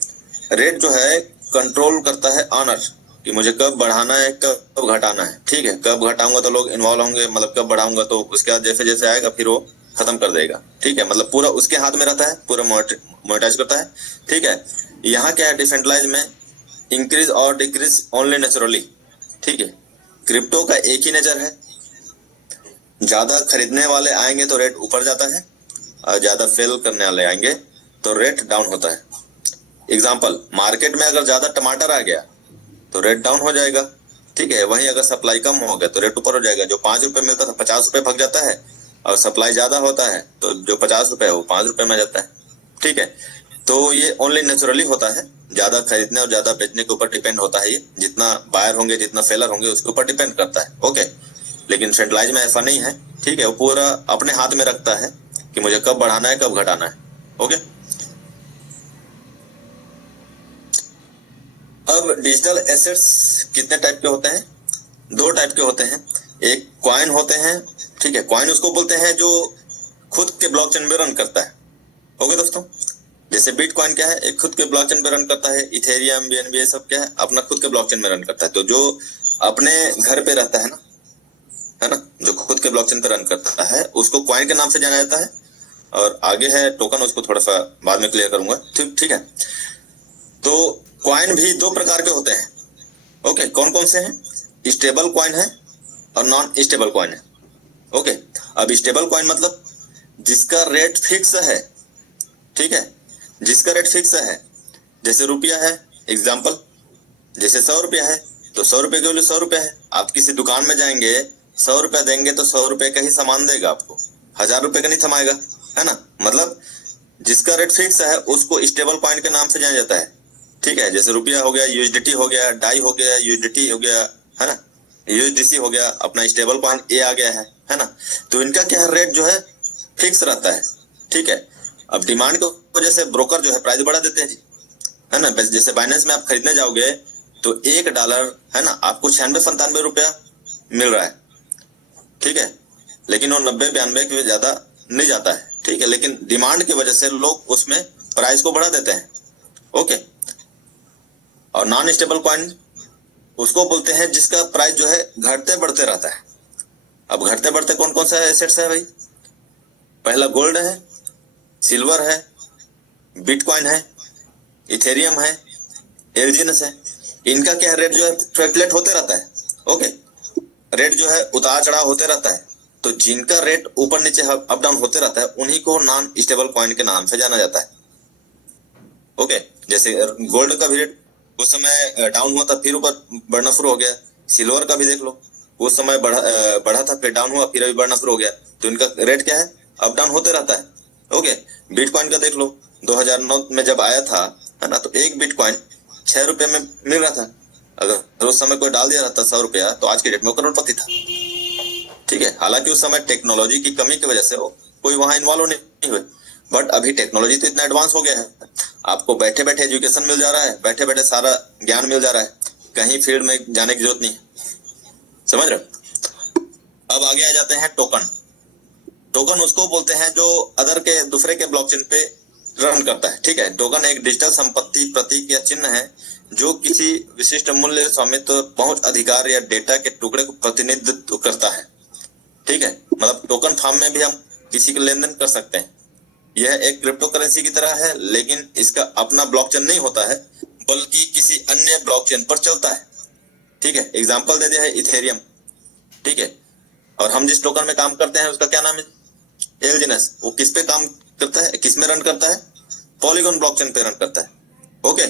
रेट जो है कंट्रोल करता है ऑनर कि मुझे कब बढ़ाना है कब घटाना है, ठीक है। कब घटाऊंगा तो लोग इन्वॉल्व होंगे, मतलब कब बढ़ाऊंगा तो उसके बाद जैसे जैसे आएगा फिर वो खत्म कर देगा, ठीक है। मतलब पूरा उसके हाथ में रहता है, पूरा मोनेटाइज करता है, ठीक है। यहाँ क्या है, डिसेंट्रलाइज में इंक्रीज और डिक्रीज ओनली नेचुरली, ठीक है। क्रिप्टो का एक ही नेचर है, ज्यादा खरीदने वाले आएंगे तो रेट ऊपर जाता है और ज्यादा सेल करने वाले आएंगे तो रेट डाउन होता है। एग्जाम्पल, मार्केट में अगर ज्यादा टमाटर आ गया तो रेट डाउन हो जाएगा, ठीक है। वहीं अगर सप्लाई कम हो गया तो रेट ऊपर हो जाएगा। जो 5 रुपए मिलता था 50 रुपए भाग जाता है, और सप्लाई ज्यादा होता है तो जो 50 रुपए है वो 5 रुपए में जाता है, ठीक है। तो ये ओनली नेचुरली होता है, ज्यादा खरीदने और ज्यादा बेचने के ऊपर डिपेंड होता है। ये जितना बायर होंगे जितना सेलर होंगे उसके ऊपर डिपेंड करता है, ओके। लेकिन सेंट्रलाइज में ऐसा नहीं है, ठीक है। वो पूरा अपने हाथ में रखता है कि मुझे कब बढ़ाना है कब घटाना है, ओके। अब डिजिटल एसेट्स कितने टाइप के होते हैं? 2 टाइप के होते हैं। एक कॉइन होते हैं, ठीक है। कॉइन उसको बोलते हैं जो खुद के ब्लॉकचेन में रन करता है, ओके दोस्तों। जैसे बिटकॉइन क्या है, एक खुद के ब्लॉकचेन पे रन करता है। इथेरियम, बीएनबी ये सब क्या है, अपना खुद के ब्लॉकचेन में रन करता है। तो जो अपने घर पे रहता है ना, जो खुद के ब्लॉकचेन पे रन करता है उसको कॉइन के नाम से जाना जाता है। और आगे है टोकन, उसको थोड़ा सा बाद में क्लियर करूंगा, ठीक है। तो कॉइन भी 2 प्रकार के होते हैं, ओके। कौन कौन से हैं? स्टेबल कॉइन है और नॉन स्टेबल कॉइन है, ओके। अब स्टेबल कॉइन मतलब जिसका रेट फिक्स है, ठीक है, जिसका रेट फिक्स है। जैसे रुपया है, एग्जाम्पल, जैसे 100 रुपया है तो 100 रुपए की वैल्यू 100 रुपया है। आप किसी दुकान में जाएंगे 100 रुपया देंगे तो 100 रुपए का ही सामान देगा आपको, 1000 रुपए का नहीं थमाएगा, है ना। मतलब जिसका रेट फिक्स है उसको स्टेबल कॉइन के नाम से जाना जाता है, ठीक है। जैसे रुपया हो गया, यूएसडीटी हो गया, डाई हो गया, यूएसडीटी हो गया, है ना, यूएसडीसी हो गया, अपना स्टेबल कॉइन ए आ गया है ना। तो इनका क्या है, रेट जो है फिक्स रहता है, ठीक है। अब डिमांड की वजह से ब्रोकर जो है प्राइस बढ़ा देते हैं जी, है ना। जैसे बाइनेंस में आप खरीदने जाओगे तो $1 है ना आपको 96-97 रुपया मिल रहा है, ठीक है। लेकिन वो 90-92 के ज्यादा नहीं जाता है, ठीक है। लेकिन डिमांड की वजह से लोग उसमें प्राइस को बढ़ा देते हैं, ओके। और नॉन स्टेबल कॉइन उसको बोलते हैं जिसका प्राइस जो है घटते बढ़ते रहता है। अब घटते बढ़ते कौन कौन सा एसेट्स है भाई? पहला गोल्ड है, सिल्वर है, बिटकॉइन है, इथेरियम है, एलजीनेस है। इनका क्या रेट जो है फ्लक्चुएट होते रहता है। ओके, रेट जो है उतार चढ़ाव होते रहता है। तो जिनका रेट ऊपर नीचे अप डाउन होते रहता है उन्हीं को नॉन स्टेबल कॉइन के नाम से जाना जाता है। ओके, जैसे गोल्ड का भी रेट उस समय डाउन हुआ था फिर ऊपर बढ़ना शुरू हो गया। सिल्वर का भी देख लो, उस समय बढ़ा था फिर डाउन हुआ फिर अभी बढ़ना शुरू हो गया। तो इनका रेट क्या है, अप डाउन होते रहता है। ओके, बिटकॉइन का देख लो, 2009 में जब आया था, है ना, तो एक बिटकॉइन 6 रुपए में मिल रहा था। अगर उस समय कोई डाल दिया रहता 100 रुपया तो आज के डेट में करोड़पति था। ठीक है, हालांकि उस समय टेक्नोलॉजी की कमी की वजह से वो कोई वहां इन्वॉल्व नहीं हुए, बट अभी टेक्नोलॉजी तो इतना एडवांस हो गया है, आपको बैठे बैठे एजुकेशन मिल जा रहा है, बैठे बैठे सारा ज्ञान मिल जा रहा है, कहीं फील्ड में जाने की जरूरत नहीं है। समझ रहे हो? अब आगे आ जाते हैं टोकन। टोकन उसको बोलते हैं जो अदर के दूसरे के ब्लॉकचेन पे रन करता है। ठीक है, टोकन एक डिजिटल संपत्ति, प्रतीक या चिन्ह है जो किसी विशिष्ट मूल्य, स्वामित्व, पहुंच, अधिकार या डेटा के टुकड़े को प्रतिनिधित्व करता है। ठीक है, मतलब टोकन फॉर्म में भी हम किसी के लेन देन कर सकते हैं। यह एक क्रिप्टो करेंसी की तरह है, लेकिन इसका अपना ब्लॉकचेन नहीं होता है, बल्कि किसी अन्य ब्लॉकचेन पर चलता है। ठीक है, एग्जांपल दे दिया है इथेरियम। ठीक है, और हम जिस टोकन में काम करते हैं उसका क्या नाम है, एलजीएनएस। वो किस पे काम करता है, किस में रन करता है, पॉलीगॉन ब्लॉकचेन पे रन करता है। ओके,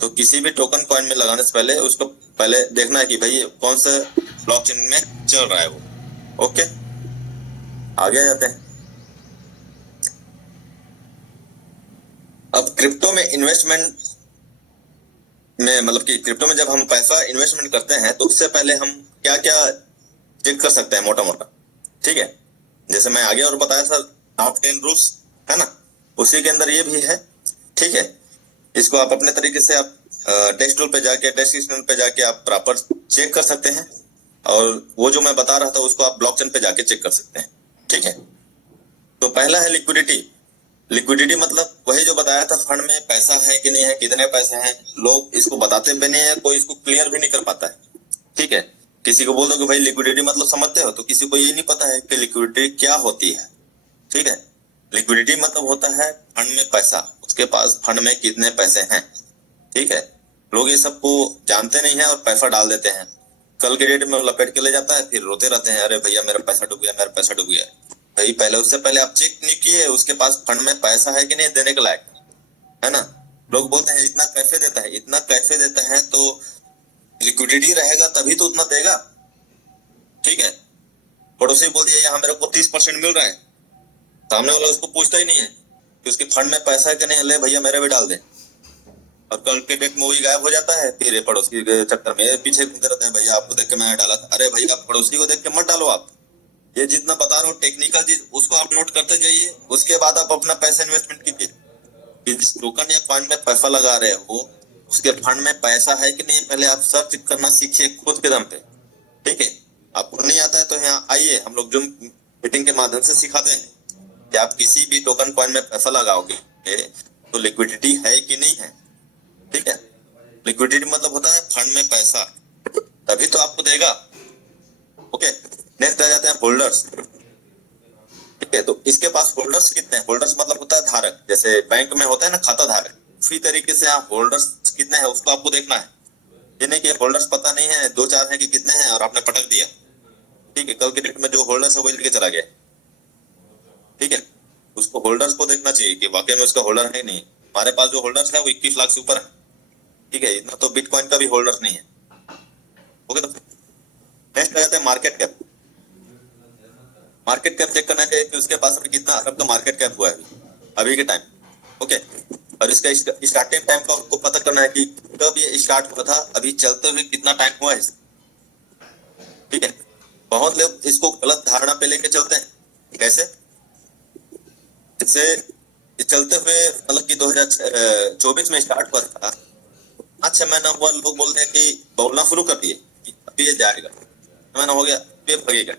तो किसी भी टोकन कॉइन में लगाने से पहले उसको पहले देखना है कि भाई कौन सा ब्लॉकचेन में चल रहा है वो। ओके, आगे आ जाते हैं। अब क्रिप्टो में इन्वेस्टमेंट में, मतलब कि क्रिप्टो में जब हम पैसा इन्वेस्टमेंट करते हैं तो उससे पहले हम क्या क्या चेक कर सकते हैं मोटा मोटा। ठीक है, जैसे मैं आगे और बताया था टॉप 10 रूल्स, है ना, उसी के अंदर ये भी है। ठीक है, इसको आप अपने तरीके से आप टेक्स्ट टूल पे जाके, डेस्क्रिप्शन पे जाके आप प्रॉपर चेक कर सकते हैं, और वो जो मैं बता रहा था उसको आप ब्लॉकचेन पे जाके चेक कर सकते हैं। ठीक है, तो पहला है लिक्विडिटी। लिक्विडिटी मतलब वही जो बताया था, फंड में पैसा है कि नहीं है, कितने पैसे हैं। लोग इसको बताते भी नहीं है, कोई इसको क्लियर भी नहीं कर पाता है। ठीक है, किसी को बोल दो कि भाई लिक्विडिटी मतलब समझते हो, तो किसी को ये नहीं पता है कि लिक्विडिटी क्या होती है। ठीक है, लिक्विडिटी मतलब होता है फंड में पैसा, उसके पास फंड में कितने पैसे हैं। ठीक है, लोग ये सबको जानते नहीं है और पैसा डाल देते हैं, कल के डेट में लपेट के ले जाता है, फिर रोते रहते हैं, अरे भैया मेरा पैसा डूब गया, मेरा पैसा डूब गया। भाई पहले, उससे पहले आप चेक नहीं किए उसके पास फंड में पैसा है कि नहीं देने के लायक, है ना। लोग बोलते हैं इतना कैसे देता है, इतना कैसे देता है, तो लिक्विडिटी रहेगा तभी तो उतना देगा। ठीक है, पड़ोसी बोल दिया यहाँ मेरे को 30% मिल रहा है, सामने वाला उसको पूछता ही नहीं है कि उसके फंड में पैसा है कि नहीं, ले भैया मेरे भी डाल दे, और कल के डेट में वही गायब हो जाता है। फिर पड़ोसी के चक्कर में पीछे घूमते रहते हैं, भैया आपको देख के मैंने डाला था। अरे भैया पड़ोसी को देख के मत डालो आप, ये जितना बता रहा हूँ टेक्निकल चीज उसको आप नोट करते जाइए, उसके बाद आप अपना पैसा इन्वेस्टमेंट कीजिए। जिस टोकन या फंड में पैसा लगा रहे हो उसके फंड में पैसा है कि नहीं, पहले आप सर्च करना सीखिए खुद के दम पे। ठीक है, आपको नहीं आता है तो यहाँ आइए, हम लोग जूम मीटिंग के माध्यम से सिखाते हैं कि आप किसी भी टोकन कॉइन में पैसा लगाओगे तो लिक्विडिटी है कि नहीं है। ठीक है, लिक्विडिटी मतलब होता है फंड में पैसा, तभी तो आपको देगा। ओके, नेक्स्ट आ जाते हैं होल्डर्स। ठीक है, तो इसके पास होल्डर्स कितने हैं, होल्डर्स मतलब होता है धारक, जैसे बैंक में होता है ना खाता धारक, उसी तरीके से यहाँ होल्डर्स कितने हैं उसको आपको देखना है। ये नहीं कि होल्डर्स पता नहीं है, 2-4 है कि कितने हैं और आपने पटक दिया। ठीक है, कल के डेट में जो होल्डर्स है वही लेके चला गया। ठीक है, उसको होल्डर्स को देखना चाहिए कि वाकई में उसका होल्डर है नहीं। हमारे पास जो होल्डर्स है वो 21 लाख से ऊपर है। ठीक है, इतना तो बिटकॉइन का भी होल्डर्स नहीं है। ओके, तो नेक्स्ट आ जाता है market cap. Market cap check करना चाहिए कि उसके पास अभी कितना अरब का मार्केट कैप हुआ है अभी के टाइम। ओके, और इसका स्टार्टिंग टाइम का आपको पता करना है कि कब ये स्टार्ट हुआ था, अभी चलते हुए कितना टाइम हुआ है। ठीक है, बहुत लोग इसको गलत धारणा पे लेके चलते हैं। कैसे? इससे चलते हुए मतलब कि 2024 में स्टार्ट हुआ था, 5-6 महीना हुआ, लोग बोल रहे हैं कि बोलना शुरू कर दिए कि अभी ये जाएगा, महीना हो गया ये भगेगा।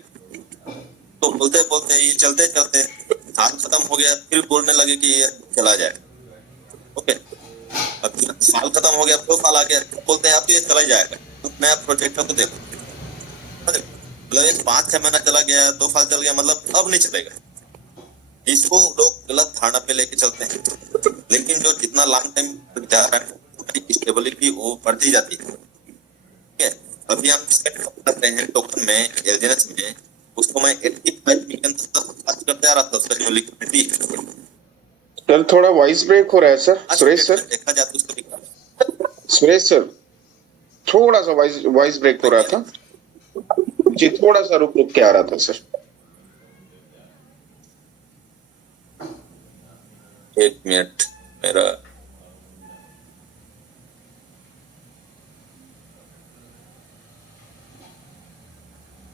तो बोलते बोलते ये चलते चलते साल खत्म हो गया, फिर बोलने लगे कि ये चला जाए। ओके, अब साल खत्म हो गया, 2 साल आ गया, बोलते हैं अब ये चला जाएगा, तो नया प्रोजेक्ट है तो देखो। मतलब एक 5-6 महीना चला गया, 2 साल चल गया, मतलब अब नहीं चलेगा। इसको लोग गलत धारणा पे लेके चलते हैं, लेकिन जो जितना लॉन्ग टाइम जा रहा है हमारी स्टेबिलिटी वो बढ़ती जाती है। ठीक है, अभी हम कर रहे हैं टोकन में एलजीएनएस में, उसको मैं 85 मिलियन तक खर्च करते आ रहा था, उसका जो लिक्विडिटी। सर थोड़ा वॉइस ब्रेक हो रहा है सर। सुरेश सर, देखा जाए तो उसका सुरेश सर थोड़ा सा वॉइस ब्रेक हो रहा था जी, थोड़ा सा रुक रुक के आ रहा था सर। एक मिनट मेरा,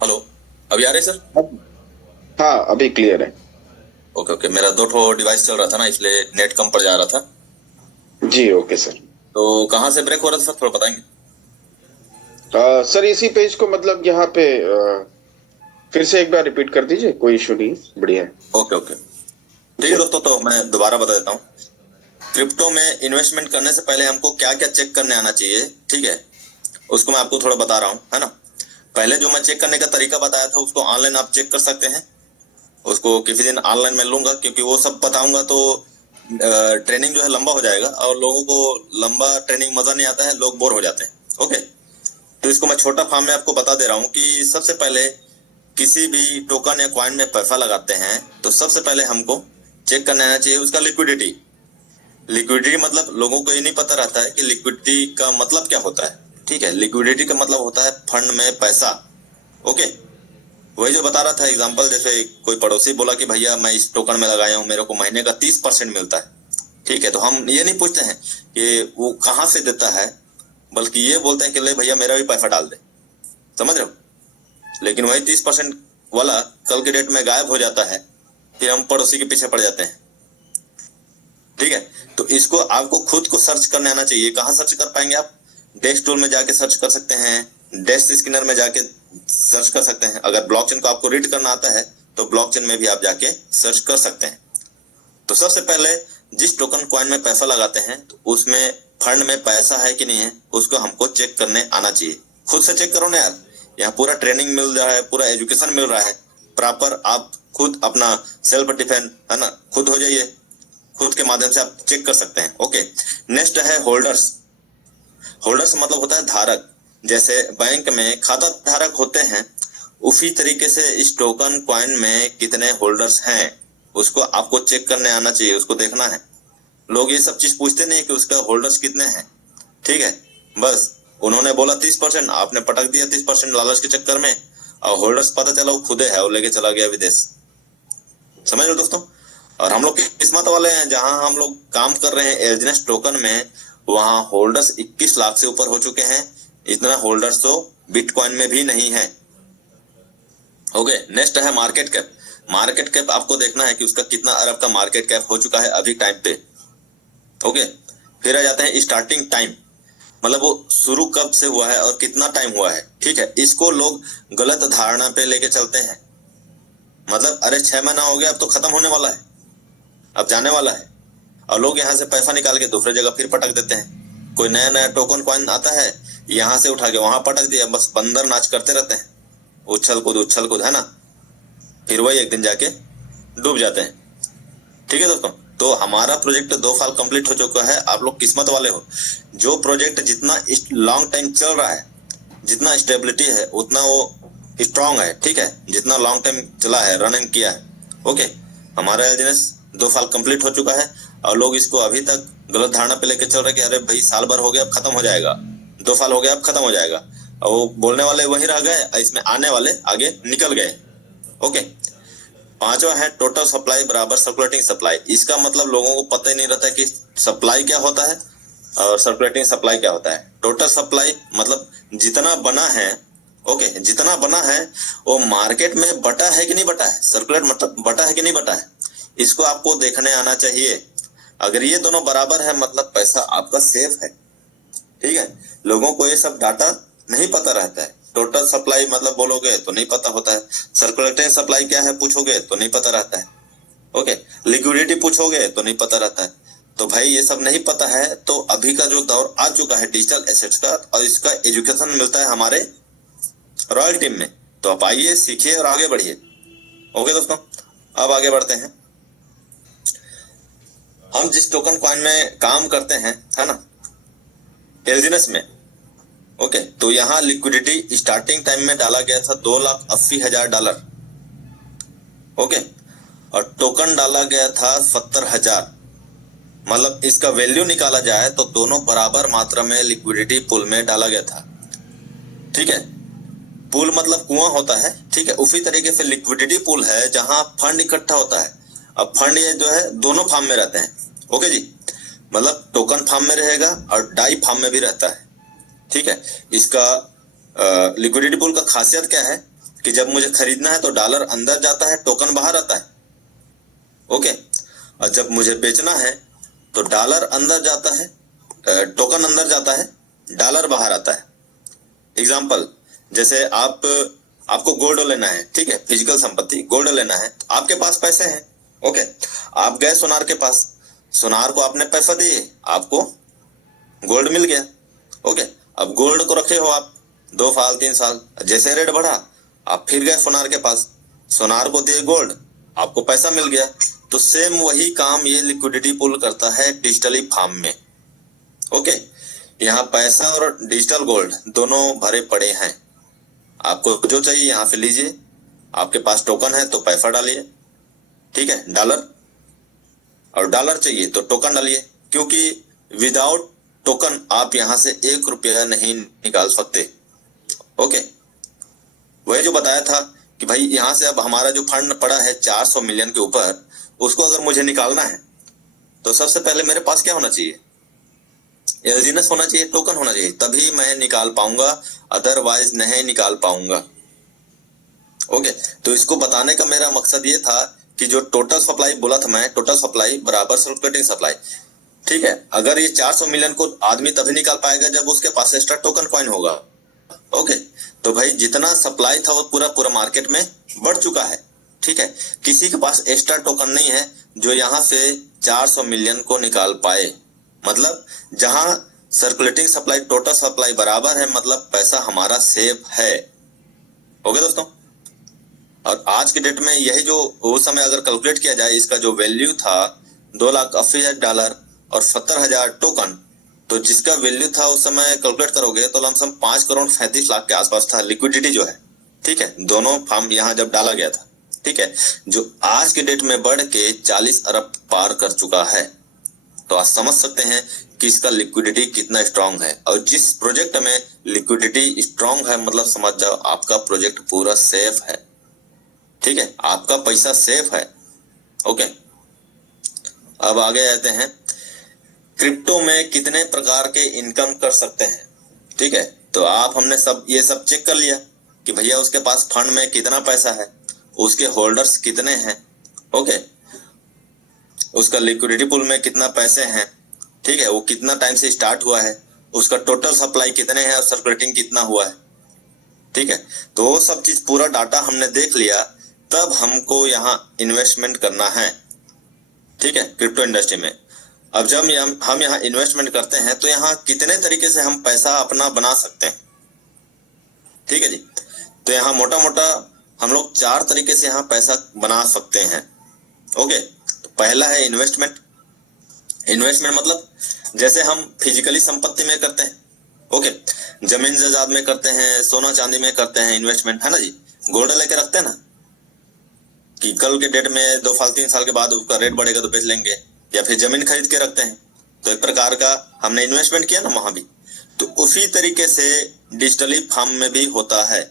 हेलो अभी आ रहे सर? हाँ अभी क्लियर है। ओके ओके, मेरा 2 डिवाइस चल रहा था ना, इसलिए नेट कम पड़ जा रहा था जी। Okay sir. तो कहाँ से ब्रेक हो रहा था सर, थोड़ा बताएंगे? सर इसी पेज को मतलब यहाँ पे फिर से एक बार रिपीट कर दीजिए, कोई इशू नहीं। बढ़िया है। ओके ओके ठीक है दोस्तों, तो मैं दोबारा बता देता हूँ। क्रिप्टो में इन्वेस्टमेंट करने से पहले हमको क्या क्या चेक करने आना चाहिए, ठीक है, उसको मैं आपको थोड़ा बता रहा हूँ, है ना। पहले जो मैं चेक करने का तरीका बताया था उसको ऑनलाइन आप चेक कर सकते हैं, उसको किसी दिन ऑनलाइन में लूंगा, क्योंकि वो सब बताऊंगा तो ट्रेनिंग जो है लंबा हो जाएगा और लोगों को लंबा ट्रेनिंग मजा नहीं आता है, लोग बोर हो जाते हैं। ओके, तो इसको मैं छोटा फॉर्म में आपको बता दे रहा हूँ कि सबसे पहले किसी भी टोकन या कॉइन में पैसा लगाते हैं तो सबसे पहले हमको चेक करना आना चाहिए उसका लिक्विडिटी। लिक्विडिटी मतलब लोगों को ये नहीं पता रहता है कि लिक्विडिटी का मतलब क्या होता है। ठीक है, लिक्विडिटी का मतलब होता है फंड में पैसा। ओके, वही जो बता रहा था एग्जांपल, जैसे कोई पड़ोसी बोला कि भैया मैं इस टोकन में लगाया हूँ, मेरे को महीने का 30% मिलता है। ठीक है, तो हम ये नहीं पूछते हैं कि वो कहाँ से देता है, बल्कि ये बोलते हैं कि ले भैया मेरा भी पैसा डाल दे। समझ रहे हो? लेकिन वही 30% वाला कल के डेट में गायब हो जाता है, फिर हम पड़ोसी के पीछे पड़ जाते हैं। ठीक है, तो इसको आपको खुद को सर्च करने आना चाहिए। कहाँ सर्च कर पाएंगे आप? डेस्क टूल में जाके सर्च कर सकते हैं, डेस्क स्कैनर में जाके सर्च कर सकते हैं। अगर ब्लॉकचेन को आपको रीड करना आता है तो ब्लॉकचेन में भी आप जाके सर्च कर सकते हैं। तो सबसे पहले जिस टोकन कॉइन में पैसा लगाते हैं तो उसमें फंड में पैसा है कि नहीं है, उसको हमको चेक करने आना चाहिए। खुद से चेक करो ना यार, यहाँ पूरा ट्रेनिंग मिल रहा है, पूरा एजुकेशन मिल रहा है प्रॉपर। आप खुद अपना सेल्फ डिफेंड, है ना, खुद हो जाइए, खुद के माध्यम से आप चेक कर सकते हैं। ओके, नेक्स्ट है होल्डर्स। होल्डर्स मतलब होता है धारक। जैसे बैंक में खाता धारक होते हैं, उसी तरीके से इस टोकन कॉइन में कितने होल्डर्स हैं उसको आपको चेक करने आना चाहिए, उसको देखना है। लोग ये सब चीज पूछते नहीं कि उसका होल्डर्स कितने हैं। ठीक है, बस उन्होंने बोला 30%, आपने पटक दिया 30% लालच के चक्कर में, और होल्डर्स पता चला वो खुदे है, वो लेके चला गया विदेश। समझ लो दोस्तों। और हम लोग किस्मत वाले हैं, जहां हम लोग काम कर रहे हैं एलजीएनएस टोकन में, वहां होल्डर्स 21 लाख से ऊपर हो चुके हैं। इतना होल्डर्स तो बिटकॉइन में भी नहीं है। ओके, नेक्स्ट है मार्केट कैप। मार्केट कैप आपको देखना है कि उसका कितना अरब का मार्केट कैप हो चुका है अभी टाइम पे। ओके, फिर आ जाते हैं स्टार्टिंग टाइम, मतलब वो शुरू कब से हुआ है और कितना टाइम हुआ है। ठीक है, इसको लोग गलत धारणा पे लेके चलते हैं, मतलब अरे 6 महीना हो गया, अब तो खत्म होने वाला है, अब जाने वाला है, और लोग यहाँ से पैसा निकाल के दूसरे जगह फिर पटक देते हैं। कोई नया नया टोकन कॉइन आता है, यहाँ से उठा के वहां पटक दिया, बस बंदर नाच करते रहते हैं, उछल कूद, है ना, फिर वही एक दिन जाके डूब जाते हैं। ठीक है दोस्तों, तो हमारा प्रोजेक्ट 2 साल कंप्लीट हो चुका है। आप लोग किस्मत वाले हो, जो प्रोजेक्ट जितना लॉन्ग टाइम चल रहा है, जितना स्टेबिलिटी है, उतना वो स्ट्रांग है। ठीक है, जितना लॉन्ग टाइम चला है, रनिंग किया है। ओके, हमारा एलजीएनएस 2 साल कंप्लीट हो चुका है, और लोग इसको अभी तक गलत धारणा पे लेके चल रहे हैं कि अरे भाई साल भर हो गया अब खत्म हो जाएगा, 2 साल हो गया अब खत्म हो जाएगा, और वो बोलने वाले वही रह गए, इसमें आने वाले आगे निकल गए। ओके, पांचवा है टोटल सप्लाई बराबर सर्कुलेटिंग सप्लाई। इसका मतलब लोगों को पता ही नहीं रहता कि सप्लाई क्या होता है और सर्कुलेटिंग सप्लाई क्या होता है। टोटल सप्लाई मतलब जितना बना है, ओके, जितना बना है वो मार्केट में बटा है कि नहीं बटा है, सर्कुलेट मतलब बटा है कि नहीं बटा है, इसको आपको देखने आना चाहिए। अगर ये दोनों बराबर है मतलब पैसा आपका सेफ है। ठीक है, लोगों को ये सब डाटा नहीं पता रहता है। टोटल सप्लाई मतलब बोलोगे तो नहीं पता होता है, सर्कुलेटिंग सप्लाई क्या है पूछोगे तो नहीं पता रहता है। ओके, लिक्विडिटी पूछोगे तो नहीं पता रहता है। तो भाई ये सब नहीं पता है, तो अभी का जो दौर आ चुका है डिजिटल एसेट्स का, और इसका एजुकेशन मिलता है हमारे रॉयल टीम में। तो आप आइए, सीखिए और आगे बढ़िए। ओके दोस्तों, अब आगे बढ़ते हैं। हम जिस टोकन कॉइन में काम करते हैं, है ना, एलजीनेस में। ओके, तो यहाँ लिक्विडिटी स्टार्टिंग टाइम में डाला गया था $2,80,000। ओके, और टोकन डाला गया था 70,000। मतलब इसका वैल्यू निकाला जाए तो दोनों बराबर मात्रा में लिक्विडिटी पूल में डाला गया था। ठीक है, पूल मतलब कुआं होता है। ठीक है, उसी तरीके से लिक्विडिटी पूल है जहां फंड इकट्ठा होता है। अब फंड ये जो है दोनों फार्म में रहते हैं। ओके जी, मतलब टोकन फार्म में रहेगा और डाई फार्म में भी रहता है। ठीक है, इसका लिक्विडिटी पूल का खासियत क्या है कि जब मुझे खरीदना है तो डॉलर अंदर जाता है, टोकन बाहर आता है। ओके, और जब मुझे बेचना है तो डॉलर अंदर जाता है, टोकन अंदर जाता है, डॉलर बाहर आता है। एग्जाम्पल, जैसे आपको गोल्ड लेना है। ठीक है, फिजिकल संपत्ति गोल्ड लेना है, तो आपके पास पैसे हैं। ओके, आप गए सोनार के पास, सोनार को आपने पैसा दिए, आपको गोल्ड मिल गया। ओके, अब गोल्ड को रखे हो आप 2 साल 3 साल, जैसे रेट बढ़ा आप फिर गए सोनार के पास, सोनार को दिए गोल्ड, आपको पैसा मिल गया। तो सेम वही काम ये लिक्विडिटी पूल करता है डिजिटली फॉर्म में। ओके, यहाँ पैसा और डिजिटल गोल्ड दोनों भरे पड़े हैं। आपको जो चाहिए यहाँ से लीजिए, आपके पास टोकन है तो पैसा डालिए। ठीक है, डॉलर, और डॉलर चाहिए तो टोकन डालिए, क्योंकि विदाउट टोकन आप यहाँ से 1 रुपया नहीं निकाल सकते। ओके, वही जो बताया था कि भाई यहाँ से अब हमारा जो फंड पड़ा है 400 मिलियन के ऊपर, उसको अगर मुझे निकालना है तो सबसे पहले मेरे पास क्या होना चाहिए? एलजीनेस होना चाहिए, टोकन होना चाहिए, तभी मैं निकाल पाऊंगा, अदरवाइज नहीं निकाल पाऊंगा। ओके, तो इसको बताने का मेरा मकसद ये था कि जो टोटल सप्लाई बोला था मैं, टोटल सप्लाई बराबर सर्कुलेटिंग सप्लाई। ठीक है, अगर ये 400 मिलियन को आदमी तभी निकाल पाएगा जब उसके पास एक्स्ट्रा टोकन कॉइन होगा। ओके, तो भाई जितना सप्लाई था वो पूरा मार्केट में बढ़ चुका है। ठीक है, किसी के पास एक्स्ट्रा टोकन नहीं है जो यहाँ से 400 मिलियन को निकाल पाए। मतलब जहां सर्कुलेटिंग सप्लाई टोटल सप्लाई बराबर है, मतलब पैसा हमारा सेफ है। ओके दोस्तों, और आज के डेट में यही जो उस समय अगर कैलकुलेट किया जाए, इसका जो वैल्यू था $2,80,000 और 70,000 टोकन, तो जिसका वैल्यू था उस समय कैलकुलेट करोगे तो लमसम 5,35,00,000 के आसपास था लिक्विडिटी जो है। ठीक है, दोनों फॉर्म यहाँ जब डाला गया था। ठीक है, जो आज के डेट में बढ़ के 40 अरब पार कर चुका है। तो आप समझ सकते हैं कि इसका लिक्विडिटी कितना स्ट्रांग है, और जिस प्रोजेक्ट में लिक्विडिटी स्ट्रांग है मतलब समझ जाओ आपका प्रोजेक्ट पूरा सेफ है। ठीक है, आपका पैसा सेफ है। ओके, अब आगे आते हैं, क्रिप्टो में कितने प्रकार के इनकम कर सकते हैं। ठीक है, तो हमने ये सब चेक कर लिया कि भैया उसके पास फंड में कितना पैसा है, उसके होल्डर्स कितने हैं। ओके, उसका लिक्विडिटी पूल में कितना पैसे हैं। ठीक है, वो कितना टाइम से स्टार्ट हुआ है, उसका टोटल सप्लाई कितने हैं और सर्कुलेटिंग कितना हुआ है। ठीक है, तो वो सब चीज पूरा डाटा हमने देख लिया, तब हमको यहाँ इन्वेस्टमेंट करना है। ठीक है, क्रिप्टो इंडस्ट्री में अब जब हम यहाँ इन्वेस्टमेंट करते हैं तो यहाँ कितने तरीके से हम पैसा अपना बना सकते हैं। ठीक है जी, तो यहाँ मोटा मोटा हम लोग 4 तरीके से यहाँ पैसा बना सकते हैं। ओके, तो पहला है इन्वेस्टमेंट। इन्वेस्टमेंट मतलब जैसे हम फिजिकली संपत्ति में करते हैं। ओके, जमीन जायदाद में करते हैं, सोना चांदी में करते हैं इन्वेस्टमेंट, है ना जी। गोल्ड लेके रखते हैं ना कि कल के डेट में 2 साल 3 साल के बाद उसका रेट बढ़ेगा तो बेच लेंगे, या फिर जमीन खरीद के रखते हैं, तो एक प्रकार का हमने इन्वेस्टमेंट किया ना वहां भी। तो उसी तरीके से डिजिटली फॉर्म में भी होता है।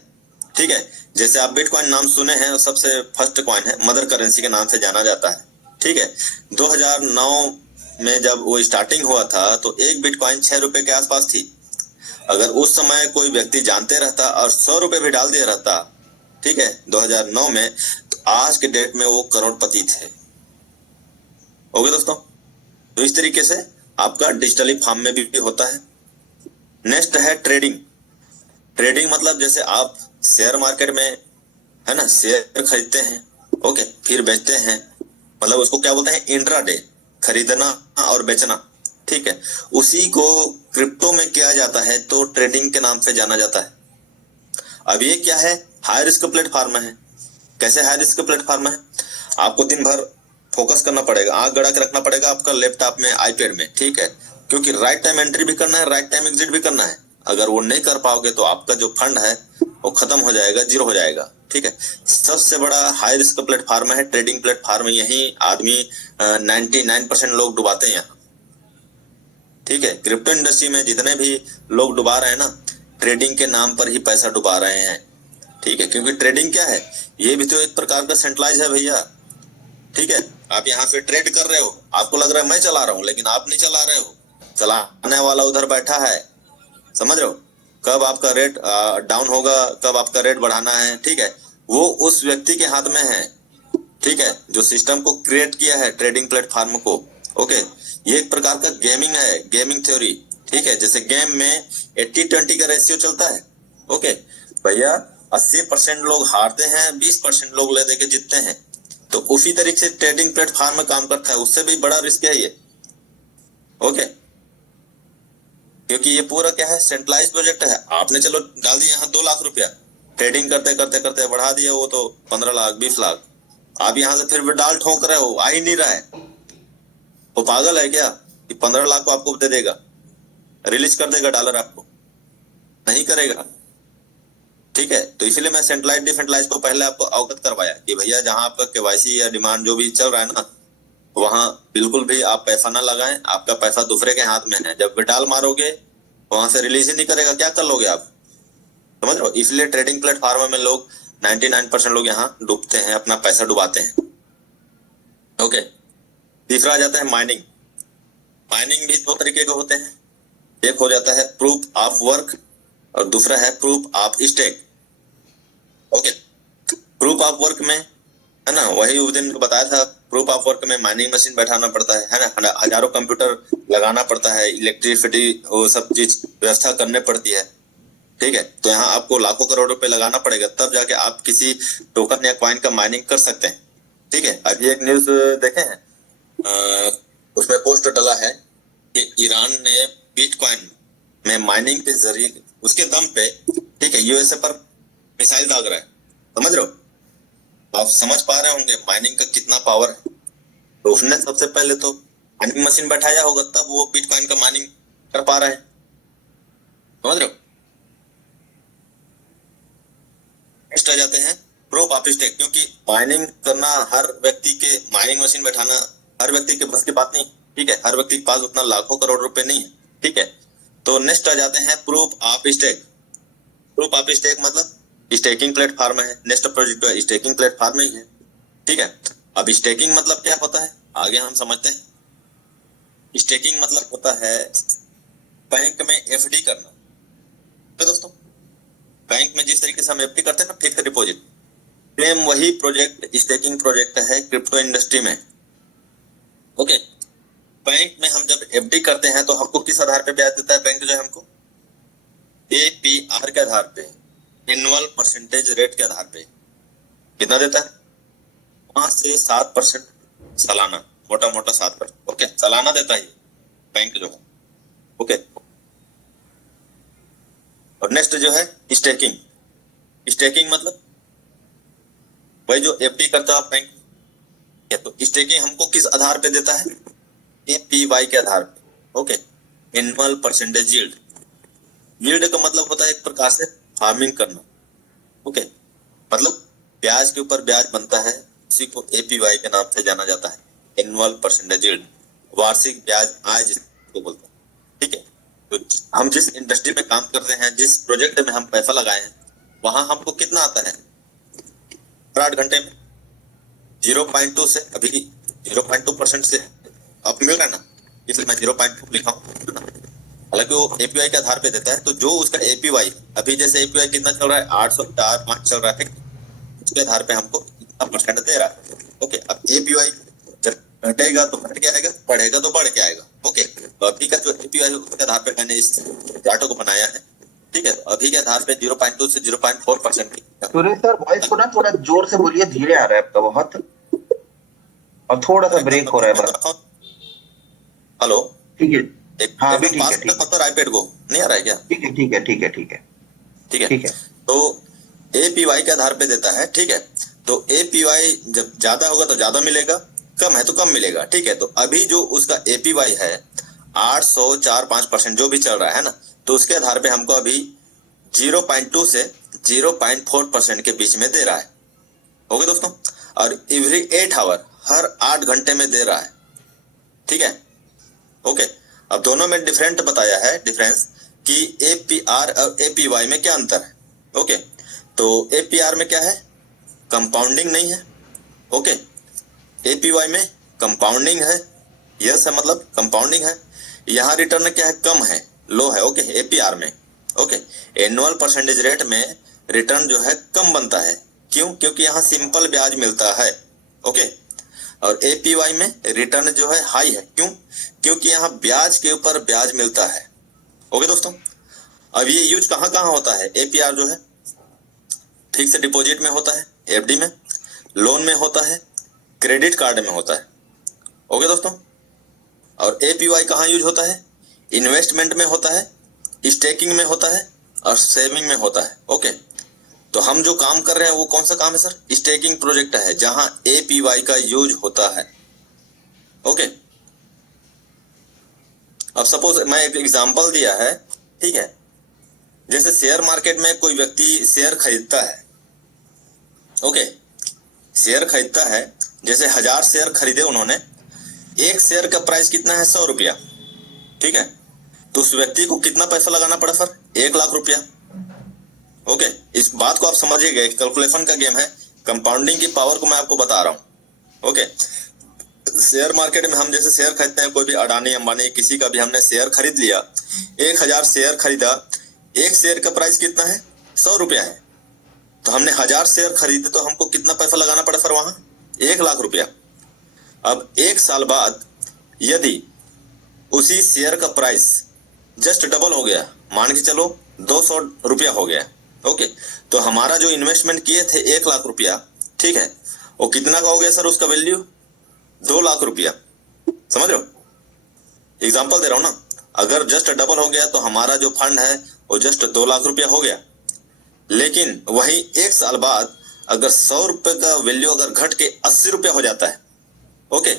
ठीक है, जैसे आप बिटकॉइन नाम सुने हैं, सबसे फर्स्ट कॉइन है, मदर करेंसी के नाम से जाना जाता है। ठीक है, 2009 में जब वो स्टार्टिंग हुआ था तो एक बिटकॉइन 6 रुपए के आसपास थी। अगर उस समय कोई व्यक्ति जानते रहता और 100 रुपए भी डाल दिया रहता, ठीक है, 2009 में, तो आज के डेट में वो करोड़पति थे। ओके दोस्तों, तो इस तरीके से आपका डिजिटली फॉर्म में भी होता है। नेक्स्ट है ट्रेडिंग। ट्रेडिंग मतलब जैसे आप शेयर मार्केट में, है ना, शेयर खरीदते हैं, ओके, फिर बेचते हैं, मतलब उसको क्या बोलते हैं, इंट्राडे, खरीदना और बेचना। ठीक है, उसी को क्रिप्टो में किया जाता है तो ट्रेडिंग के नाम से जाना जाता है। अब ये क्या है, हाई रिस्क प्लेटफॉर्म है। कैसे हाई रिस्क प्लेटफॉर्म है? आपको दिन भर फोकस करना पड़ेगा, आंख गड़ा के रखना पड़ेगा आपका लैपटॉप में, आईपैड में। ठीक है, क्योंकि राइट टाइम एंट्री भी करना है, राइट टाइम एग्जिट भी करना है। अगर वो नहीं कर पाओगे तो आपका जो फंड है वो खत्म हो जाएगा, जीरो हो जाएगा। ठीक है, सबसे बड़ा हाई रिस्क प्लेटफॉर्म है ट्रेडिंग प्लेटफॉर्म। यही आदमी 99% लोग डुबाते हैं यहाँ। ठीक है, क्रिप्टो इंडस्ट्री में जितने भी लोग डुबा रहे हैं ना, ट्रेडिंग के नाम पर ही पैसा डुबा रहे हैं। ठीक है, क्योंकि ट्रेडिंग क्या है, ये भी तो एक प्रकार का सेंट्रलाइज है भैया। ठीक है, आप यहाँ पे ट्रेड कर रहे हो, आपको लग रहा है मैं चला रहा हूँ, लेकिन आप नहीं चला रहे हो, चलाने वाला उधर बैठा है। समझ रहे हो, कब आपका रेट डाउन होगा, कब आपका रेट बढ़ाना है, ठीक है, वो उस व्यक्ति के हाथ में है। ठीक है, जो सिस्टम को क्रिएट किया है ट्रेडिंग प्लेटफॉर्म को। ओके, ये एक प्रकार का गेमिंग है, गेमिंग थ्योरी। ठीक है, जैसे गेम में 80-20 का रेशियो चलता है। ओके भैया, 80% लोग हारते हैं, 20% लोग ले दे के जीतते हैं। तो उसी तरीके से ट्रेडिंग प्लेटफॉर्म में काम करता है, उससे भी बड़ा रिस्क है ये। ओके, क्योंकि ये पूरा क्या है, सेंट्रलाइज प्रोजेक्ट है। आपने चलो डाल दिया यहाँ 2 लाख रुपया, ट्रेडिंग करते करते करते बढ़ा दिया वो तो 15 लाख 20 लाख। आप यहाँ से फिर विड्रॉल ठोक रहे हो, आ ही नहीं रहा है। वो पागल है क्या कि 15 लाख को आपको दे देगा, रिलीज कर देगा डॉलर आपको? नहीं करेगा। ठीक है, तो इसलिए मैं सेंट्रलाइज डिसेंट्रलाइज को पहले आपको अवगत करवाया कि भैया जहां आपका केवाईसी या डिमांड जो भी चल रहा है ना, वहां बिल्कुल भी आप पैसा ना लगाएं। आपका पैसा दूसरे के हाथ में है, जब विड्रॉल मारोगे वहां से रिलीज ही नहीं करेगा, क्या कर लोगे आप? समझ रहे हो, इसलिए ट्रेडिंग प्लेटफॉर्म में लोग 99% लोग यहाँ डूबते हैं, अपना पैसा डुबाते हैं। ओके, तीसरा आ जाता है माइनिंग। माइनिंग भी 2 तरीके के होते हैं, एक हो जाता है प्रूफ ऑफ वर्क और दूसरा है proof of stake. Okay, proof of work में है ना, वही उस दिन बताया था, प्रूफ ऑफ वर्क में माइनिंग मशीन बैठाना पड़ता है ना, हजारों कंप्यूटर लगाना पड़ता है, इलेक्ट्रिसिटी वो सब चीज व्यवस्था करने पड़ती है। ठीक है, तो यहाँ आपको लाखों करोड़ रुपए लगाना पड़ेगा, तब जाके आप किसी टोकन या कॉइन का माइनिंग कर सकते हैं। ठीक है, अभी एक न्यूज देखे हैं, उसमें पोस्ट डाला है कि ईरान ने बिटकॉइन में माइनिंग के जरिए उसके दम पे, ठीक है, यूएसए पर मिसाइल दाग रहा है। समझ रहे हो, आप समझ पा रहे होंगे माइनिंग का कितना पावर है। तो उसने सबसे पहले तो माइनिंग मशीन बैठाया होगा, तब वो बिटकॉइन का माइनिंग कर पा रहे हैं। समझ रहे हो, नेक्स्ट आ जाते हैं प्रूफ ऑफ स्टेक, क्योंकि माइनिंग करना हर व्यक्ति के, माइनिंग मशीन बैठाना हर व्यक्ति के बस की बात नहीं। ठीक है, हर व्यक्ति के पास उतना लाखों करोड़ रुपए नहीं है। ठीक है, तो नेक्स्ट आ जाते हैं proof of stake. Proof of stake मतलब स्टेकिंग प्लेटफॉर्म है, नेक्स्ट प्रोजेक्ट स्टेकिंग प्लेटफॉर्म ही है। ठीक है, अब स्टेकिंग मतलब क्या होता है, आगे हम समझते हैं। स्टेकिंग मतलब होता है बैंक में एफडी करना। तो दोस्तों, बैंक में जिस तरीके से हम एफडी करते हैं ना, फिक्स डिपॉजिट, सेम वही प्रोजेक्ट स्टेकिंग प्रोजेक्ट है क्रिप्टो इंडस्ट्री में। ओके, बैंक में हम जब एफडी करते हैं तो हमको किस आधार पे ब्याज देता है बैंक जो है हमको? एपीआर के आधार पे, एनुअल परसेंटेज रेट के आधार पे। कितना देता है? 5 से 7% सालाना, मोटा मोटा 7%। ओके, सालाना देता है बैंक जो है। ओके, और नेक्स्ट जो है स्टेकिंग। स्टेकिंग मतलब भाई जो एफडी करता है बैंक, तो स्टेकिंग हमको किस आधार पे देता है? एपीवाई के आधार पे। Okay, annual percentage yield. Yield का मतलब होता है एक प्रकार से फार्मिंग करना। ओके, मतलब ब्याज के ऊपर ब्याज बनता है, उसी को एपीवाई के नाम से जाना जाता है, एनुअल परसेंटेज यील्ड, वार्षिक ब्याज आय जिसको बोलते हैं। ठीक है, तो हम जिस इंडस्ट्री में काम करते हैं, जिस प्रोजेक्ट में हम पैसा लगाए हैं, वहां हमको कितना आता है 8 घंटे में? 0.2 से, अभी 0.2% से अब मिल रहा है ना, इसलिए मैं 0.2 लिखा हूँ। हालांकि वो एपीवाई के आधार पे देता है, तो जो उसका एपीवाई, अभी जैसे एपीवाई कितना चल रहा है, 804.5 चल रहा है, उसके आधार पे हमको कितना परसेंट दे रहा है। ओके, अब एपीवाई जब घटेगा तो घट के आएगा, बढ़ेगा तो बढ़ के आएगा। ओके, तो अभी का जो एपीवाई है उसके आधार पे मैंने इस चार्ट को बनाया है। ठीक है, तो अभी के आधार पे 0.2 से 0.4%। सुरेश सर, वॉइस को ना थोड़ा जोर से बोलिए, धीरे आ रहा है आपका बहुत, और थोड़ा सा ब्रेक हो रहा है बस। हेलो, ठीक है, हाँ अभी ठीक है, आईपैड को नहीं आ रहा है क्या? ठीक है ठीक है ठीक है ठीक है ठीक है ठीक है। तो एपीवाई के आधार पे देता है। ठीक है, तो एपीवाई जब ज्यादा होगा तो ज्यादा मिलेगा, कम है तो कम मिलेगा। ठीक है, तो अभी जो उसका एपीवाई है 804.5% जो भी चल रहा है ना, तो उसके आधार पे हमको अभी 0.2 से 0.4% के बीच में दे रहा है। ओके दोस्तों, और एवरी 8 आवर, हर 8 घंटे में दे रहा है। ठीक है, ओके। अब दोनों में डिफरेंट बताया है, डिफरेंस कि एपीआर और एपीवाई में क्या अंतर है। ओके, तो एपीआर में क्या है, कंपाउंडिंग नहीं है। ओके, एपीवाई में कंपाउंडिंग है, यस है, मतलब कंपाउंडिंग है। यहाँ रिटर्न क्या है, कम है, लो है। ओके, एपीआर में, ओके, एनुअल परसेंटेज रेट में रिटर्न जो है कम बनता है। क्यों? क्योंकि यहाँ सिंपल ब्याज मिलता है। ओके, और एपीवाई में रिटर्न जो है हाई है। क्यों? क्योंकि यहाँ ब्याज के ऊपर ब्याज मिलता है। ओके दोस्तों, अब ये यूज कहाँ कहाँ होता है? एपीआर जो है फिक्स डिपॉजिट में होता है, एफडी में, लोन में होता है, क्रेडिट कार्ड में होता है। ओके दोस्तों, और एपीवाई कहाँ यूज होता है? इन्वेस्टमेंट में होता है, स्टेकिंग में होता है और सेविंग में होता है। ओके, तो हम जो काम कर रहे हैं वो कौन सा काम है सर? स्टेकिंग प्रोजेक्ट है, जहां एपीवाई का यूज होता है। ओके, अब सपोज मैं एक एग्जांपल दिया है, ठीक है, जैसे शेयर मार्केट में कोई व्यक्ति शेयर खरीदता है। ओके, शेयर खरीदता है, जैसे 1000 शेयर खरीदे उन्होंने, एक शेयर का प्राइस कितना है? 100 रुपया। ठीक है, तो उस व्यक्ति को कितना पैसा लगाना पड़ा सर? 1 लाख रुपया। ओके, इस बात को आप समझिएगा, एक कैलकुलेशन का गेम है, कंपाउंडिंग की पावर को मैं आपको बता रहा हूँ। ओके, शेयर मार्केट में हम जैसे शेयर खरीदते हैं, कोई भी अडानी अंबानी किसी का भी हमने शेयर खरीद लिया, 1000 शेयर खरीदा, एक शेयर का प्राइस कितना है? 100 रुपया है। तो हमने 1000 शेयर खरीदे, तो हमको कितना पैसा लगाना पड़ा सर वहां? 1 लाख रुपया। अब 1 साल बाद यदि उसी शेयर का प्राइस जस्ट डबल हो गया, मान के चलो 200 रुपया हो गया। ओके, तो हमारा जो इन्वेस्टमेंट किए थे 1 लाख रुपया, ठीक है, वो कितना का हो गया सर? उसका वैल्यू 2 लाख रुपया। समझ रहे हो? एग्जांपल दे रहा हूं ना, अगर जस्ट डबल हो गया तो हमारा जो फंड है वो जस्ट 2 लाख रुपया हो गया। लेकिन वही 1 साल बाद अगर 100 रुपए का वैल्यू अगर घट के 80 रुपया हो जाता है, ओके,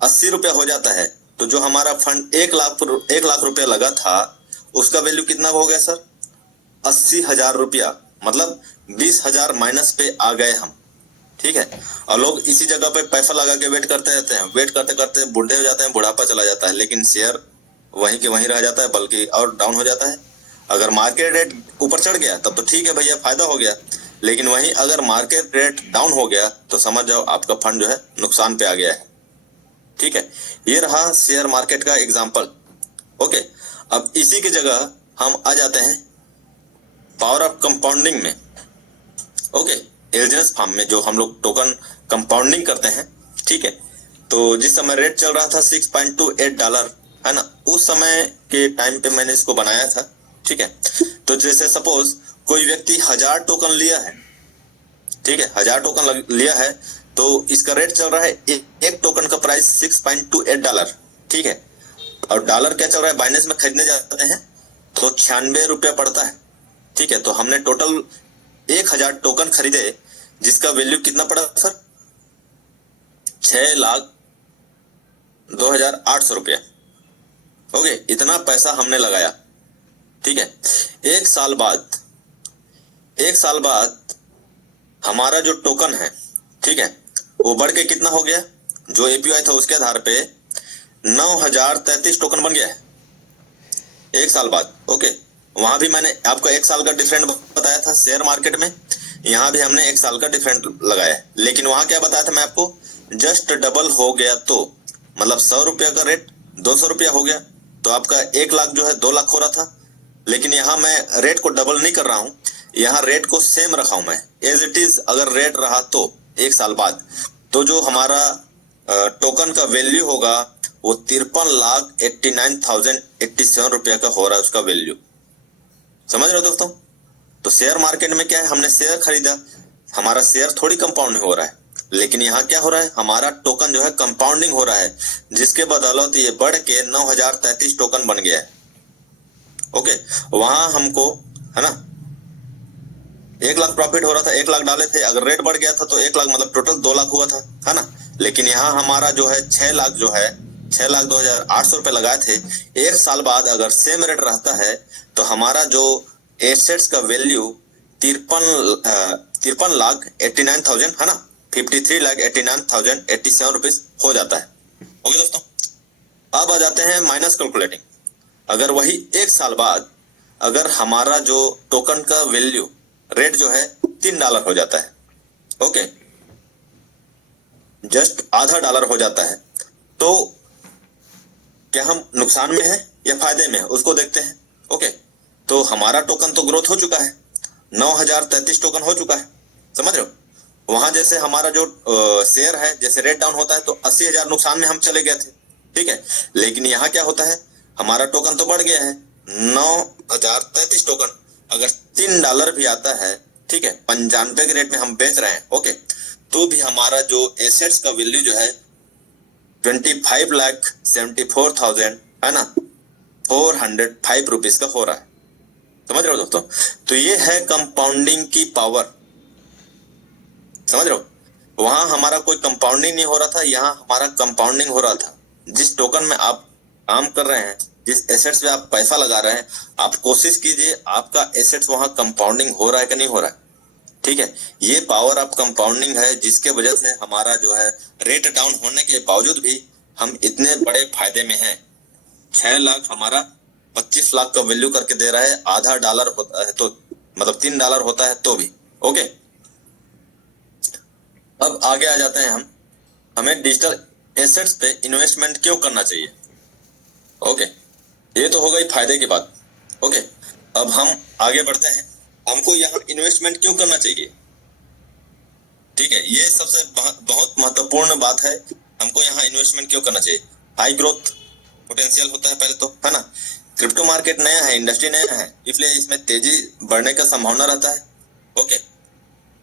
80 रुपया हो जाता है, तो जो हमारा फंड 1 लाख रुपया लगा था, उसका वैल्यू कितना हो गया सर? 80,000 रुपया, मतलब 20,000 माइनस पे आ गए हम। ठीक है, और लोग इसी जगह पे पैसा लगा के वेट करते रहते हैं, वेट करते करते बूढ़े हो जाते हैं, बुढ़ापा चला जाता है, लेकिन शेयर वहीं के वहीं रह जाता है, बल्कि और डाउन हो जाता है। अगर मार्केट रेट ऊपर चढ़ गया तब तो ठीक है भैया, फायदा हो गया, लेकिन वहीं अगर मार्केट रेट डाउन हो गया तो समझ जाओ आपका फंड जो है नुकसान पे आ गया है। ठीक है, ये रहा शेयर मार्केट का एग्जाम्पल। ओके, अब इसी की जगह हम आ जाते हैं पावर ऑफ कंपाउंडिंग में। ओके, एल्जेनस फार्म में जो हम लोग टोकन कंपाउंडिंग करते हैं, ठीक है, तो जिस समय रेट चल रहा था $6.28 है ना, उस समय के टाइम पे मैंने इसको बनाया था। ठीक है, तो जैसे सपोज कोई व्यक्ति 1000 टोकन लिया है, ठीक है, 1000 टोकन लिया है, तो इसका रेट चल रहा है, एक टोकन का प्राइस $6.28। ठीक है, और डॉलर क्या चल रहा है? बाइनेंस में खरीदने जाते हैं तो 96 रुपया पड़ता है। ठीक है, तो हमने टोटल 1000 टोकन खरीदे, जिसका वैल्यू कितना पड़ा सर? 6,02,800 रुपया। ओके, इतना पैसा हमने लगाया। ठीक है, एक साल बाद हमारा जो टोकन है, ठीक है, वो बढ़ के कितना हो गया? जो एपीआई था उसके आधार पे 9,033 टोकन बन गया है एक साल बाद। ओके, वहां भी मैंने आपको 1 साल का डिफरेंट बताया था शेयर मार्केट में, यहाँ भी हमने 1 साल का डिफरेंट लगाया है, लेकिन वहां क्या बताया था मैं आपको? जस्ट डबल हो गया, तो मतलब 100 रुपया का रेट 200 रुपया हो गया, तो आपका 1 लाख जो है 2 लाख हो रहा था। लेकिन यहाँ मैं रेट को डबल नहीं कर रहा हूँ, यहाँ रेट को सेम रखा हूं मैं, एज इट इज। अगर रेट रहा तो 1 साल बाद, तो जो हमारा टोकन का वैल्यू होगा वो 53,89,087 रुपया का हो रहा है उसका वैल्यू। समझ रहे हो दोस्तों? तो शेयर मार्केट में क्या है? हमने शेयर खरीदा, हमारा शेयर थोड़ी कंपाउंडिंग हो रहा है, लेकिन यहाँ क्या हो रहा है? हमारा टोकन जो है कंपाउंडिंग हो रहा है, जिसके बदौलत ये बढ़ के 9,033 टोकन बन गया है। ओके, वहां हमको है ना 1 लाख प्रॉफिट हो रहा था, 1 लाख डाले थे, अगर रेट बढ़ गया था तो 1 लाख मतलब टोटल 2 लाख हुआ था, है ना। लेकिन यहाँ हमारा जो है 6 लाख जो है 6,02,800 रुपए लगाए थे, एक साल बाद अगर सेम रेट रहता है तो हमारा जो एसेट्स का वैल्यू 53,89,000 है ना, 53,89,087 रुपीज हो जाता है। ओके दोस्तों, अब आ जाते हैं माइनस कैलकुलेटिंग। अगर वही एक साल बाद अगर हमारा जो टोकन का वैल्यू रेट जो है $3 हो जाता है, ओके, जस्ट आधा डॉलर हो जाता है, तो क्या हम नुकसान में है या फायदे में है उसको देखते हैं। ओके, तो हमारा टोकन तो ग्रोथ हो चुका है, 9,033 टोकन हो चुका है, समझ रहे हो। वहां जैसे हमारा जो शेयर है, जैसे रेट डाउन होता है तो 80,000 नुकसान में हम चले गए थे, ठीक है। लेकिन यहाँ क्या होता है, हमारा टोकन तो बढ़ गया है, 9,033 टोकन अगर $3 भी आता है, ठीक है, 95 के रेट में हम बेच रहे हैं, ओके, तो भी हमारा जो एसेट्स का वैल्यू जो है 25,74,000 है ना, 405 रुपीज का हो रहा है, समझ रहे हो दोस्तों। तो ये है कंपाउंडिंग की पावर, समझ रहे हो। वहां हमारा कोई कंपाउंडिंग नहीं हो रहा था, यहाँ हमारा कंपाउंडिंग हो रहा था। जिस टोकन में आप काम कर रहे हैं, जिस एसेट्स पे आप पैसा लगा रहे हैं, आप कोशिश कीजिए आपका एसेट्स वहां कंपाउंडिंग हो रहा है कि नहीं हो रहा है, ठीक है। ये पावर ऑफ कंपाउंडिंग है जिसके वजह से हमारा जो है रेट डाउन होने के बावजूद भी हम इतने बड़े फायदे में हैं। 6 लाख हमारा 25 लाख का वैल्यू करके दे रहा है, आधा डॉलर होता है तो मतलब $3 होता है तो भी, ओके। अब आगे आ जाते हैं हम, हमें डिजिटल एसेट्स पे इन्वेस्टमेंट क्यों करना चाहिए, ओके। ये तो हो गई फायदे की बात, ओके। अब हम आगे बढ़ते हैं, हमको यहाँ इन्वेस्टमेंट क्यों करना चाहिए, ठीक है। ये सबसे बहुत महत्वपूर्ण बात है, हमको यहाँ इन्वेस्टमेंट क्यों करना चाहिए। हाई ग्रोथ पोटेंशियल होता है पहले तो, है ना। क्रिप्टो मार्केट नया है, इंडस्ट्री नया है, इसलिए इसमें तेजी बढ़ने का संभावना रहता है, ओके।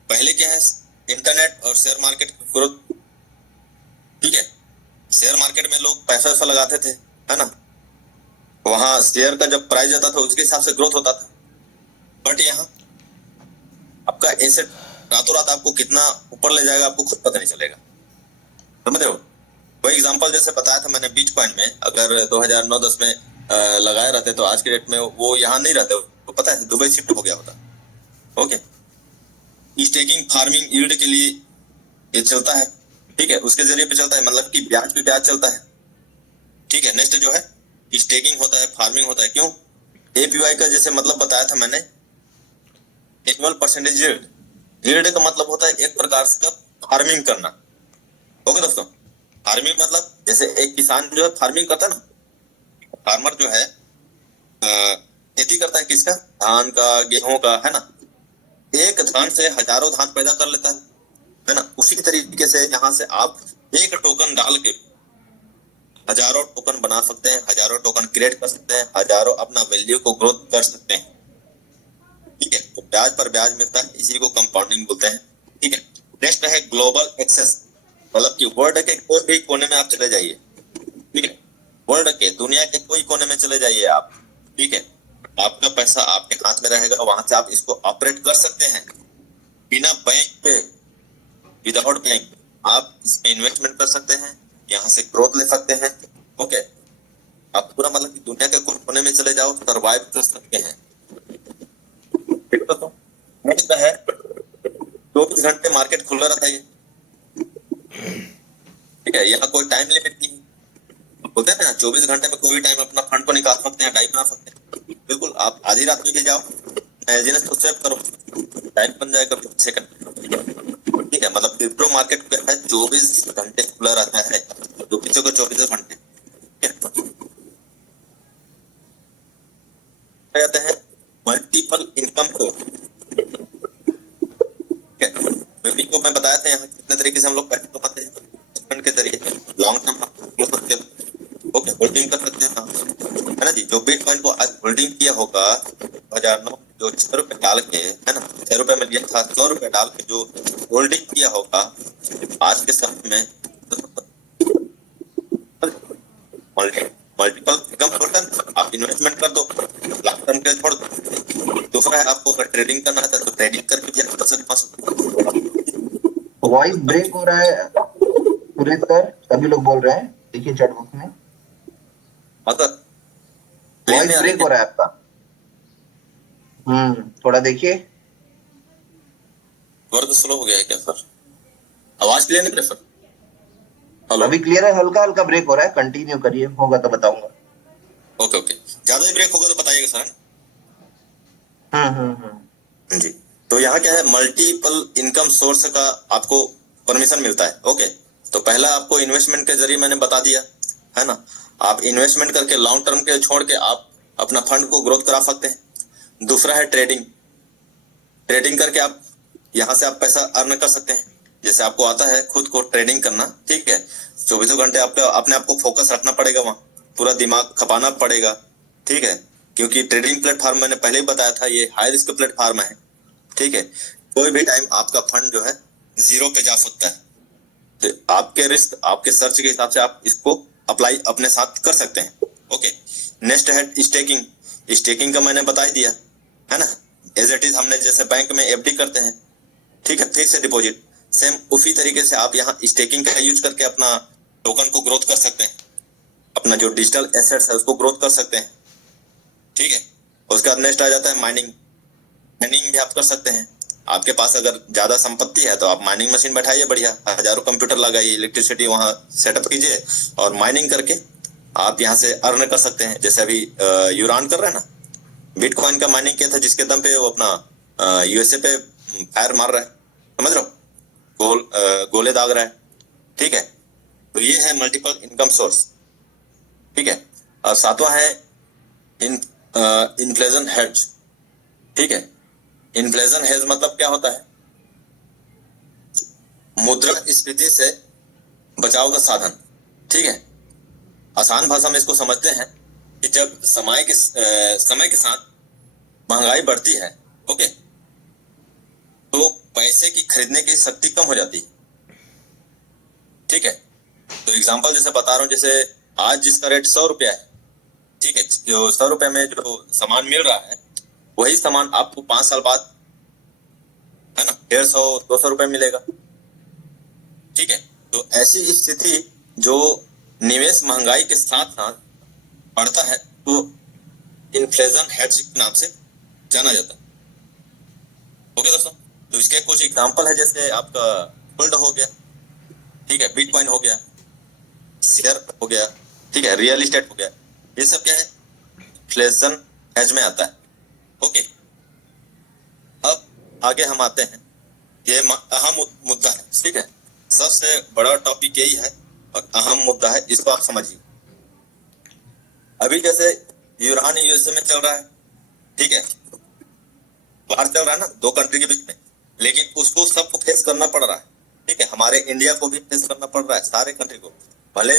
पहले क्या है, इंटरनेट और शेयर मार्केट की ग्रोथ, ठीक है। शेयर मार्केट में लोग पैसा वैसा लगाते थे, है ना, वहां शेयर का जब प्राइस आता था उसके हिसाब से ग्रोथ होता था। बट यहाँ आपका एसेट रातों रात आपको कितना ऊपर ले जाएगा आपको खुद पता नहीं चलेगा, समझ रहे हो। कोई एग्जांपल जैसे बताया था मैंने, बिटकॉइन में अगर 2009-10 में लगाए रहते तो आज के डेट में वो यहाँ नहीं रहते, वो पता है दुबई शिफ्ट हो गया होता, ओके। स्टेकिंग फार्मिंग यील्ड के लिए ये चलता है, ठीक है, उसके जरिए पे चलता है, मतलब कि ब्याज पे ब्याज चलता है, ठीक है। नेक्स्ट जो है स्टेकिंग होता है, फार्मिंग होता है, क्यों। एपीवाई का जैसे मतलब बताया था मैंने, एनुअल परसेंटेज यील्ड, यील्ड का मतलब होता है एक प्रकार का फार्मिंग करना, ओके दोस्तों। फार्मिंग मतलब जैसे एक किसान जो है फार्मिंग करता है ना, फार्मर जो है खेती करता है किसका, धान का, गेहूं का, है ना। एक धान से हजारों धान पैदा कर लेता है ना। उसी तरीके से यहाँ से आप एक टोकन डाल के हजारों टोकन बना सकते हैं, हजारों टोकन क्रिएट कर सकते हैं, हजारों अपना वैल्यू को ग्रोथ कर सकते हैं, ठीक है। तो ब्याज पर ब्याज मिलता है, इसी को कंपाउंडिंग बोलते हैं, ठीक है। नेक्स्ट है ग्लोबल एक्सेस, मतलब कि वर्ल्ड के कोई भी कोने में आप चले जाइए, ठीक है, वर्ल्ड के दुनिया के कोई कोने में चले जाइए आप, ठीक है, आपका पैसा आपके हाथ में रहेगा, वहां से आप इसको ऑपरेट कर सकते हैं बिना बैंक पे, विदाउट बैंक आप इसमें इन्वेस्टमेंट कर सकते हैं, यहाँ से ग्रोथ ले सकते हैं, ओके। आप पूरा मतलब कि दुनिया के कोई कोने में चले जाओ, सर्वाइव कर सकते हैं, ठीक है। तो नेक्स्ट है 24 घंटे मार्केट खुला रहता है, ठीक है, यहाँ कोई टाइम लिमिट नहीं, बोलते हैं ना 24 घंटे में कोई भी टाइम अपना फंड को निकाल सकते हैं, डाई बना सकते हैं, बिल्कुल। आप आधी रात में भी जाओ, बिजनेस को सेव करो, टाइम बन जाएगा 20 सेकंड, ठीक है। मतलब क्रिप्टो मार्केट पे है 24 घंटे खुला रहता है, तो पीछे को 24 घंटे, कहते हैं मल्टीपल इनकम को, को मैं बताया था यहाँ कितने तरीके से हम लोग पैसे कमाते हैं, के जरिए लॉन्ग टर्म ओके होल्डिंग कर सकते हैं, है ना जी। जो बिटकॉइन को आज होल्डिंग किया होगा 2009 जो 6 रुपए डाल के, है ना, 6 रुपए में लिया था, 100 रुपए डाल के जो होल्डिंग किया होगा आज के समय में मल्टीपल इनकम, आप इन्वेस्टमेंट कर दो, लॉन्ग टर्म के छोड़ दो। दूसरा है आपको अगर ट्रेडिंग करना है तो ट्रेडिंग करके भी आप पैसा कमा सकते हो। वॉइस ब्रेक हो रहा है सुरेश सर, सभी लोग बोल रहे हैं, देखिए चैट बॉक्स में। मतलब क्लियर वॉइस नहीं आ रही ब्रेक हो रहा है आपका। थोड़ा देखिए। वर्ड स्लो हो गया है क्या सर? आवाज क्लियर नहीं सर? हेलो। अभी क्लियर है, हल्का हल्का ब्रेक हो रहा है, कंटिन्यू करिए, होगा तो बताऊंगा। ओके ओके, ज्यादा ही ब्रेक होगा तो बताइएगा सर। जी, तो यहाँ क्या है, मल्टीपल इनकम सोर्स का आपको परमिशन मिलता है। ओके, तो पहला आपको इन्वेस्टमेंट के जरिए मैंने बता दिया है ना। आप इन्वेस्टमेंट करके लॉन्ग टर्म के छोड़ के आप अपना फंड को ग्रोथ करा सकते हैं। दूसरा है ट्रेडिंग। ट्रेडिंग करके आप यहाँ से आप पैसा अर्न कर सकते हैं। जैसे आपको आता है खुद को ट्रेडिंग करना, ठीक है, 24 घंटे आपको अपने आप को फोकस रखना पड़ेगा, वहाँ पूरा दिमाग खपाना पड़ेगा, ठीक है। क्योंकि ट्रेडिंग प्लेटफॉर्म मैंने पहले ही बताया था, ये हाई रिस्क प्लेटफॉर्म है, ठीक है। कोई भी टाइम आपका फंड जो है जीरो पे जा सकता है। तो आपके रिस्क, आपके सर्च के हिसाब से आप इसको अप्लाई अपने साथ कर सकते हैं। ओके, नेक्स्ट है स्टेकिंग। स्टेकिंग का मैंने बता ही दिया है ना। एज इट इज हमने जैसे बैंक में एफडी करते हैं, ठीक है, फिक्स डिपॉजिट, सेम उसी तरीके से आप यहाँ स्टेकिंग का यूज करके अपना टोकन को ग्रोथ कर सकते हैं, अपना जो डिजिटल एसेट्स है उसको ग्रोथ कर सकते हैं, ठीक है। उसके बाद नेक्स्ट आ जाता है माइनिंग। माइनिंग भी आप कर सकते हैं। आपके पास अगर ज्यादा संपत्ति है तो आप माइनिंग मशीन बैठाइए, बढ़िया हजारों कंप्यूटर लगाइए, इलेक्ट्रिसिटी वहां सेटअप कीजिए और माइनिंग करके आप यहाँ से अर्न कर सकते हैं। जैसे अभी यूरान कर रहे हैं ना, बिटकॉइन का माइनिंग किया था, जिसके दम पे वो अपना यूएसए पे फायर मार रहा है, समझ रहे हो, गोले दाग रहा है, ठीक है। तो ये है मल्टीपल इनकम सोर्स, ठीक है। और सातवां है इन्फ्लेशन हेज, ठीक है। इन्फ्लेशन हेज मतलब क्या होता है? मुद्रास्फीति से बचाव का साधन, ठीक है। आसान भाषा में इसको समझते हैं कि जब समय के साथ महंगाई बढ़ती है, ओके, तो पैसे की खरीदने की शक्ति कम हो जाती है, ठीक है। तो एग्जांपल जैसे बता रहा हूँ, जैसे आज जिसका रेट 100 रुपया है, ठीक है, जो 100 रुपये में जो सामान मिल रहा है वही सामान आपको 5 साल बाद, है ना, 150-200 रुपये मिलेगा, ठीक है। तो ऐसी स्थिति जो निवेश महंगाई के साथ साथ बढ़ता है तो इन्फ्लेशन हेज के नाम से जाना जाता है। ओके दोस्तों, तो इसके कुछ एग्जांपल है, जैसे आपका गोल्ड हो गया, ठीक है, बिटकॉइन हो गया, शेयर हो गया, ठीक है, रियल एस्टेट हो गया, ये सब क्या है, इन्फ्लेशन हेज में आता है। ओके, अब आगे हम आते हैं, ये अहम मुद्दा है, ठीक है, सबसे बड़ा टॉपिक यही है और अहम मुद्दा है, इसको आप समझिए। अभी जैसे यूरान यूएसए में चल रहा है, ठीक है, वार चल रहा है ना दो कंट्री के बीच में, लेकिन उसको सबको फेस करना पड़ रहा है, ठीक है। हमारे इंडिया को भी फेस करना पड़ रहा है, सारे कंट्री को। भले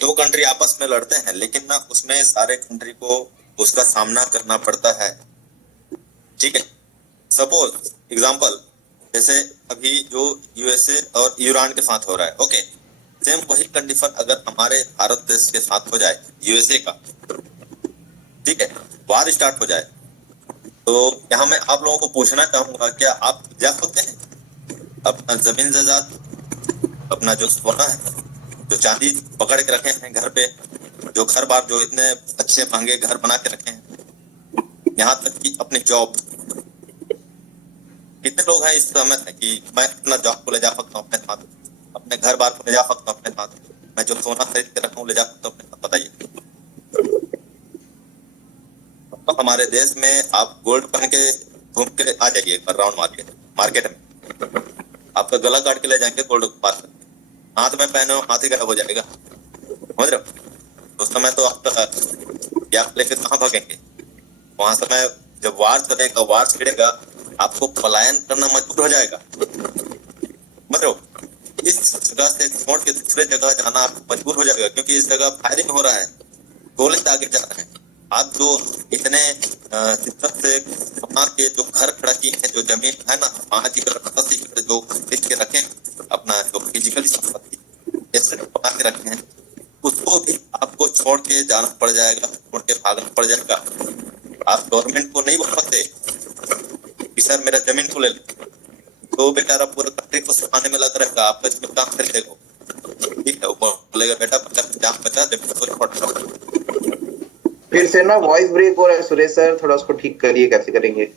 दो कंट्री आपस में लड़ते हैं लेकिन ना उसमें सारे कंट्री को उसका सामना करना पड़ता है, ठीक है। सपोज एग्जांपल, जैसे अभी जो यूएसए और ईरान के साथ हो रहा है, ओके, सेम वही कंडीशन अगर हमारे भारत देश के साथ हो जाए, यूएसए का, ठीक है, वार स्टार्ट हो जाए, तो यहाँ मैं आप लोगों को पूछना चाहूंगा, क्या आप जा सकते हैं अपना जमीन जायदाद, अपना जो सोना है, जो चांदी पकड़ के रखे हैं घर पे, जो घर बार जो इतने अच्छे महंगे घर बना के रखे हैं, यहाँ तक कि अपनी जॉब, कितने लोग हैं इस समय है कि मैं अपना जॉब को ले जा सकता हूँ अपने साथ, अपने घर बार को ले जा सकता हूँ अपने साथ, मैं जो सोना खरीद के रखा हूँ ले जा सकता हूँ अपने साथ, बताइए। तो हमारे देश में आप गोल्ड पहन के घूम के आ जाइए एक बार राउंड मार्केट में, आपका गला काट के ले जाएंगे गोल्ड पास करके, हाथ में पहने हो हाथ ही गायब हो जाएगा, समझ रहे हो। उस समय तो आपका गैप लेके कहाँ भागेंगे, वहां समय जब वार चलेगा, वार छिड़ेगा, आपको पलायन करना मजबूर हो जाएगा, समझ रहे हो। इस जगह से छोड़ के दूसरे जगह जाना आप मजबूर हो जाएगा, क्योंकि इस जगह फायरिंग हो रहा है, गोले दागे जा रहे हैं। आप जो इतने शिद्दत से कमा के जो घर खड़ा किए हैं, जो जमीन है ना 5 एकड़ 10 एकड़ जो खरीद के रखे, अपना जो फिजिकल संपत्ति एसेट बना के रखे हैं, उसको भी आपको छोड़ के जाना पड़ जाएगा, छोड़ के भागना पड़ जाएगा। आप गवर्नमेंट को नहीं बोल सकते कि सर मेरा जमीन को ले लो, तो बेचारा पूरे कंट्री को सुखाने में लग रहेगा, आपका जमीन काम खरीदेगा, ठीक है, वो बोलेगा बेटा 50 जमीन को छोड़, फिर से ना वॉइस ब्रेक हो रहा है सुरेश सर, थोड़ा उसको ठीक करिए, कैसे करेंगे?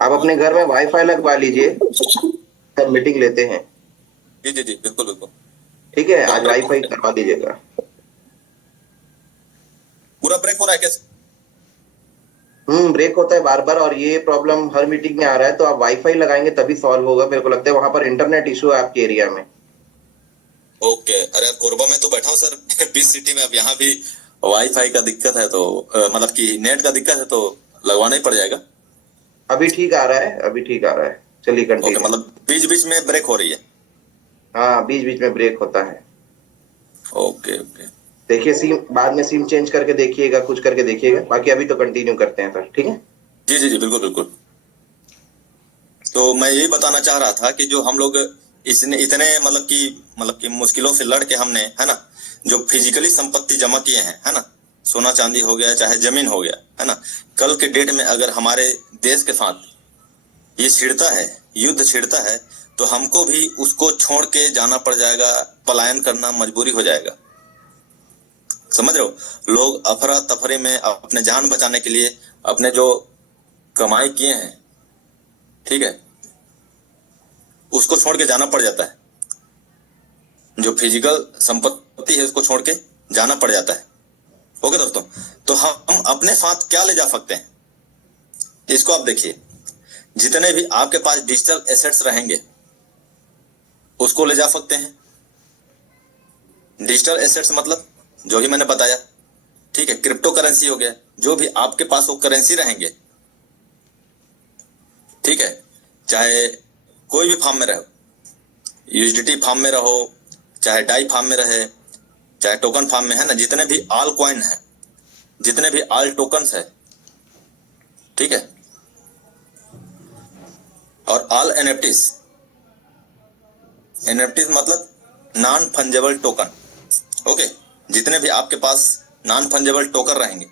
आप अपने घर में वाईफाई लगवा लीजिए, सर मीटिंग लेते हैं। जी जी जी बिल्कुल बिल्कुल। ठीक है, आज वाईफाई करवा दीजिएगा। पूरा ब्रेक हो रहा है कैसे? ब्रेक होता है बार बार, और ये प्रॉब्लम हर मीटिंग में आ रहा है, तो आप वाईफाई लगाएंगे तभी सॉल्व होगा। मेरे को लगता है वहां पर इंटरनेट इशू है आपके एरिया में। ओके, अरे कोरबा में तो बैठा हूँ सर, बीच सिटी में। अब यहाँ भी वाईफाई का दिक्कत है, तो मतलब कि नेट का दिक्कत है, तो लगवाना ही पड़ जाएगा। अभी ठीक आ रहा है, अभी ठीक आ रहा है। चलिए ओके, कंटिन्यू। मतलब बीच बीच में ब्रेक हो रही है? हाँ, बीच बीच में ब्रेक होता है। Okay okay. देखिए सिम, बाद में सिम चेंज करके देखिएगा, कुछ करके देखिएगा। बाकी अभी तो कंटिन्यू करते हैं सर, ठीक है? जी जी जी बिल्कुल बिल्कुल। तो मैं यही बताना चाह रहा था कि जो हम लोग इसने इतने मतलब कि मुश्किलों से लड़ के हमने, है ना, जो फिजिकली संपत्ति जमा किए हैं, है ना, सोना चांदी हो गया चाहे जमीन हो गया, है ना, कल के डेट में अगर हमारे देश के साथ ये छिड़ता है, युद्ध छिड़ता है, तो हमको भी उसको छोड़ के जाना पड़ जाएगा, पलायन करना मजबूरी हो जाएगा। समझ रहे हो? लोग अफरा तफरी में अपने जान बचाने के लिए अपने जो कमाई किए हैं, ठीक है, उसको छोड़ के जाना पड़ जाता है। जो फिजिकल संपत्ति है उसको छोड़ के जाना पड़ जाता है। ओके दोस्तों, तो हम अपने साथ क्या ले जा सकते हैं, इसको आप देखिए। जितने भी आपके पास डिजिटल एसेट्स रहेंगे उसको ले जा सकते हैं। डिजिटल एसेट्स मतलब जो भी मैंने बताया, ठीक है, क्रिप्टो करेंसी हो गया, जो भी आपके पास वो करेंसी रहेंगे, ठीक है, चाहे कोई भी फार्म में रहो, यूएसडीटी फार्म में रहो, चाहे डाई फार्म में रहे, चाहे टोकन फार्म में, है ना, जितने भी ऑल कॉइन है, जितने भी ऑल टोकन्स है, ठीक है, और ऑल एनएफटीज। एनएफटीज मतलब नॉन फंजेबल टोकन। ओके, जितने भी आपके पास नॉन फंजेबल टोकन रहेंगे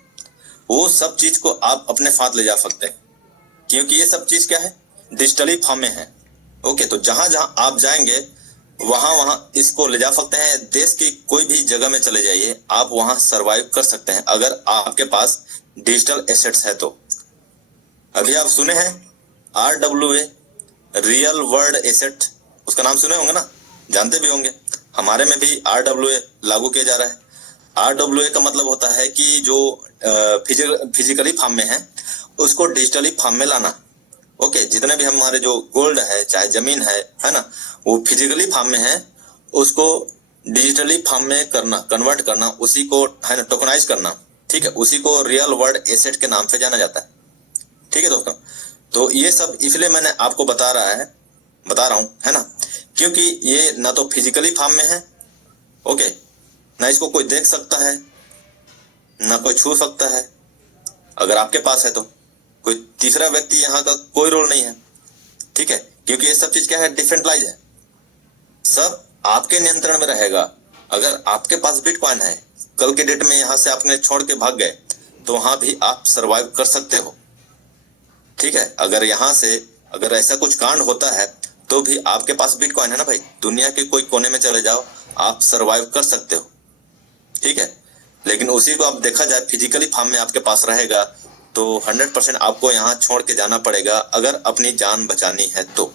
वो सब चीज को आप अपने साथ ले जा सकते हैं, क्योंकि ये सब चीज क्या है, डिजिटली फॉर्म में है। ओके, तो जहां जहां आप जाएंगे वहां वहां इसको ले जा सकते हैं। देश की कोई भी जगह में चले जाइए, आप वहां सरवाइव कर सकते हैं अगर आपके पास डिजिटल एसेट्स है तो। अभी आप सुने हैं RWA, रियल वर्ल्ड एसेट, उसका नाम सुने होंगे ना, जानते भी होंगे। हमारे में भी RWA लागू किया जा रहा है। RWA का मतलब होता है कि जो फिजिकली फॉर्म में है उसको डिजिटली फॉर्म में लाना। ओके, जितने भी हमारे जो गोल्ड है चाहे जमीन है ना, वो फिजिकली फॉर्म में है, उसको डिजिटली फॉर्म में करना, कन्वर्ट करना, उसी को, है ना, टोकनाइज करना, ठीक है, उसी को रियल वर्ल्ड एसेट के नाम से जाना जाता है। ठीक है दोस्तों, तो ये सब इसलिए मैंने आपको बता रहा हूँ, है ना, क्योंकि ये ना तो फिजिकली फॉर्म में है, ओके, ना इसको कोई देख सकता है, ना कोई छू सकता है। अगर आपके पास है तो कोई तीसरा व्यक्ति यहाँ का कोई रोल नहीं है, ठीक है, क्योंकि ये सब चीज क्या है, डिसेंट्रलाइज है, सब आपके नियंत्रण में रहेगा। अगर आपके पास बिटकॉइन है, कल के डेट में यहाँ से आपने छोड़ के भाग गए तो वहां भी आप सरवाइव कर सकते हो, ठीक है। अगर यहाँ से अगर ऐसा कुछ कांड होता है तो भी आपके पास बिटकॉइन है ना भाई, दुनिया के कोई कोने में चले जाओ आप सरवाइव कर सकते हो, ठीक है। लेकिन उसी को आप देखा जाए फिजिकली फॉर्म में आपके पास रहेगा तो 100% आपको यहाँ छोड़ के जाना पड़ेगा अगर अपनी जान बचानी है तो।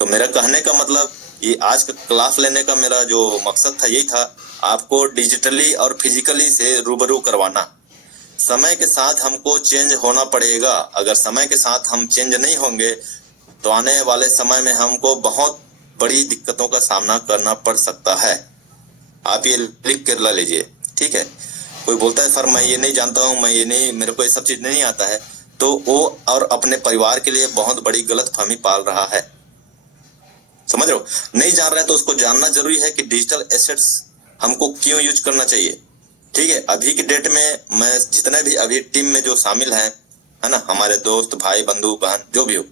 मेरा कहने का मतलब, ये आज का क्लास लेने का मेरा जो मकसद था यही था, आपको डिजिटली और फिजिकली से रूबरू करवाना। समय के साथ हमको चेंज होना पड़ेगा। अगर समय के साथ हम चेंज नहीं होंगे तो आने वाले समय में हमको बहुत बड़ी दिक्कतों का सामना करना पड़ सकता है। आप ये लिख कर ला लीजिए, ठीक है। कोई बोलता है सर मैं ये नहीं जानता हूँ, मैं ये नहीं, मेरे को ये सब चीज नहीं आता है, तो वो और अपने परिवार के लिए बहुत बड़ी गलतफहमी पाल रहा है। समझ रहे हो? नहीं जान रहा है तो उसको जानना जरूरी है कि डिजिटल एसेट्स हमको क्यों यूज करना चाहिए, ठीक है। अभी की डेट में मैं जितने भी अभी टीम में जो शामिल हैं, है ना, हमारे दोस्त भाई बंधु बहन जो भी हो,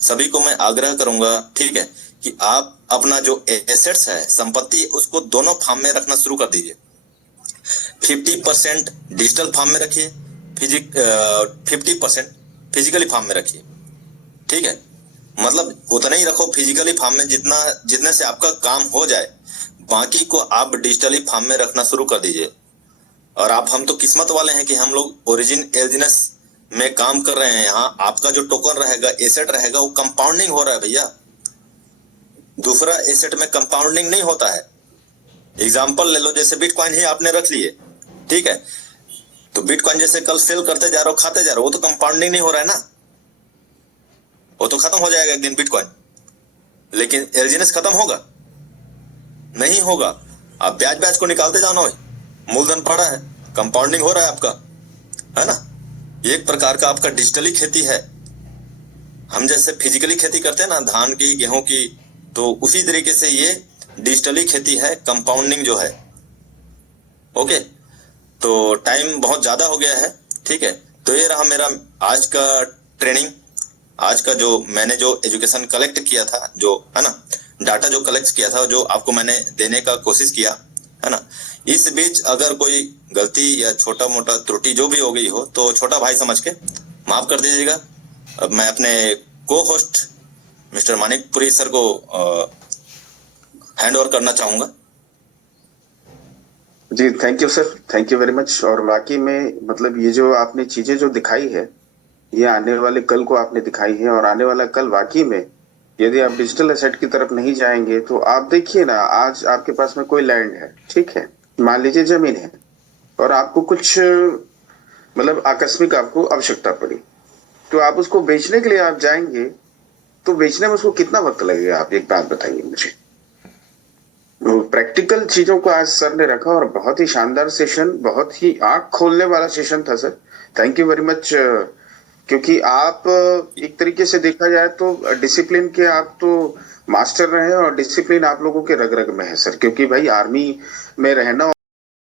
सभी को मैं आग्रह करूंगा, ठीक है, कि आप अपना जो एसेट्स है, संपत्ति, उसको दोनों फॉर्म में रखना शुरू कर दीजिए। 50% डिजिटल फॉर्म में रखिए, 50% फिजिकली फॉर्म में रखिए, ठीक है। मतलब उतना ही रखो फिजिकली फॉर्म में जितने से आपका काम हो जाए, बाकी को आप डिजिटली फॉर्म में रखना शुरू कर दीजिए। और हम तो किस्मत वाले हैं कि हम लोग ओरिजिन एलजीनेस में काम कर रहे हैं। यहाँ आपका जो टोकन रहेगा, एसेट रहेगा, वो कंपाउंडिंग हो रहा है भैया। दूसरा एसेट में कंपाउंडिंग नहीं होता है। एग्जाम्पल ले लो, जैसे बिटकॉइन ही आपने रख लिए, ठीक है, तो बिटकॉइन जैसे कल सेल करते जा रहे हो, खाते जा रहे हो, वो तो कंपाउंडिंग नहीं हो रहा है ना, वो तो खत्म हो जाएगा एक दिन बिटकॉइन। लेकिन एलजीनेस खत्म होगा नहीं होगा। आप ब्याज ब्याज को निकालते जाना, मूलधन पड़ा है, कंपाउंडिंग हो रहा है आपका, है ना। एक प्रकार का आपका डिजिटली खेती है। हम जैसे फिजिकली खेती करते हैं ना, धान की, गेहूं की, तो उसी तरीके से ये डिजिटली खेती है, कंपाउंडिंग जो है। ओके, तो टाइम बहुत ज्यादा हो गया है, ठीक है। तो ये रहा मेरा आज का ट्रेनिंग, आज का जो मैंने जो एजुकेशन कलेक्ट किया था, जो है ना, डाटा जो कलेक्ट किया था, जो आपको मैंने देने का कोशिश किया, है ना। इस बीच अगर कोई गलती या छोटा मोटा त्रुटि जो भी हो गई हो, तो छोटा भाई समझ के माफ कर दीजिएगा। अब मैं अपने को होस्ट मिस्टर मानिकपुरी सर को हैंड ओवर करना चाहूंगा। जी, thank you sir, thank you very much. और वाकई में मतलब ये जो आपने चीजें जो दिखाई है, ये आने वाले कल को आपने दिखाई है। और आने वाला कल वाकई में यदि आप डिजिटल एसेट की तरफ नहीं जाएंगे, तो आप देखिए ना, आज आपके पास में कोई लैंड है, ठीक है, मान लीजिए जमीन है, और आपको कुछ मतलब आकस्मिक आपको आवश्यकता पड़ी, तो आप उसको बेचने के लिए आप जाएंगे, तो बेचने में उसको कितना वक्त लगेगा? आप एक बात बताइए मुझे। प्रैक्टिकल चीजों को आज सर ने रखा, और बहुत ही शानदार सेशन, बहुत ही आंख खोलने वाला सेशन था sir. Thank you very much. क्योंकि आप एक तरीके से देखा जाए तो डिसिप्लिन के आप तो मास्टर रहे हैं, और डिसिप्लिन आप लोगों के रग रग में है सर। क्योंकि भाई आर्मी में रहना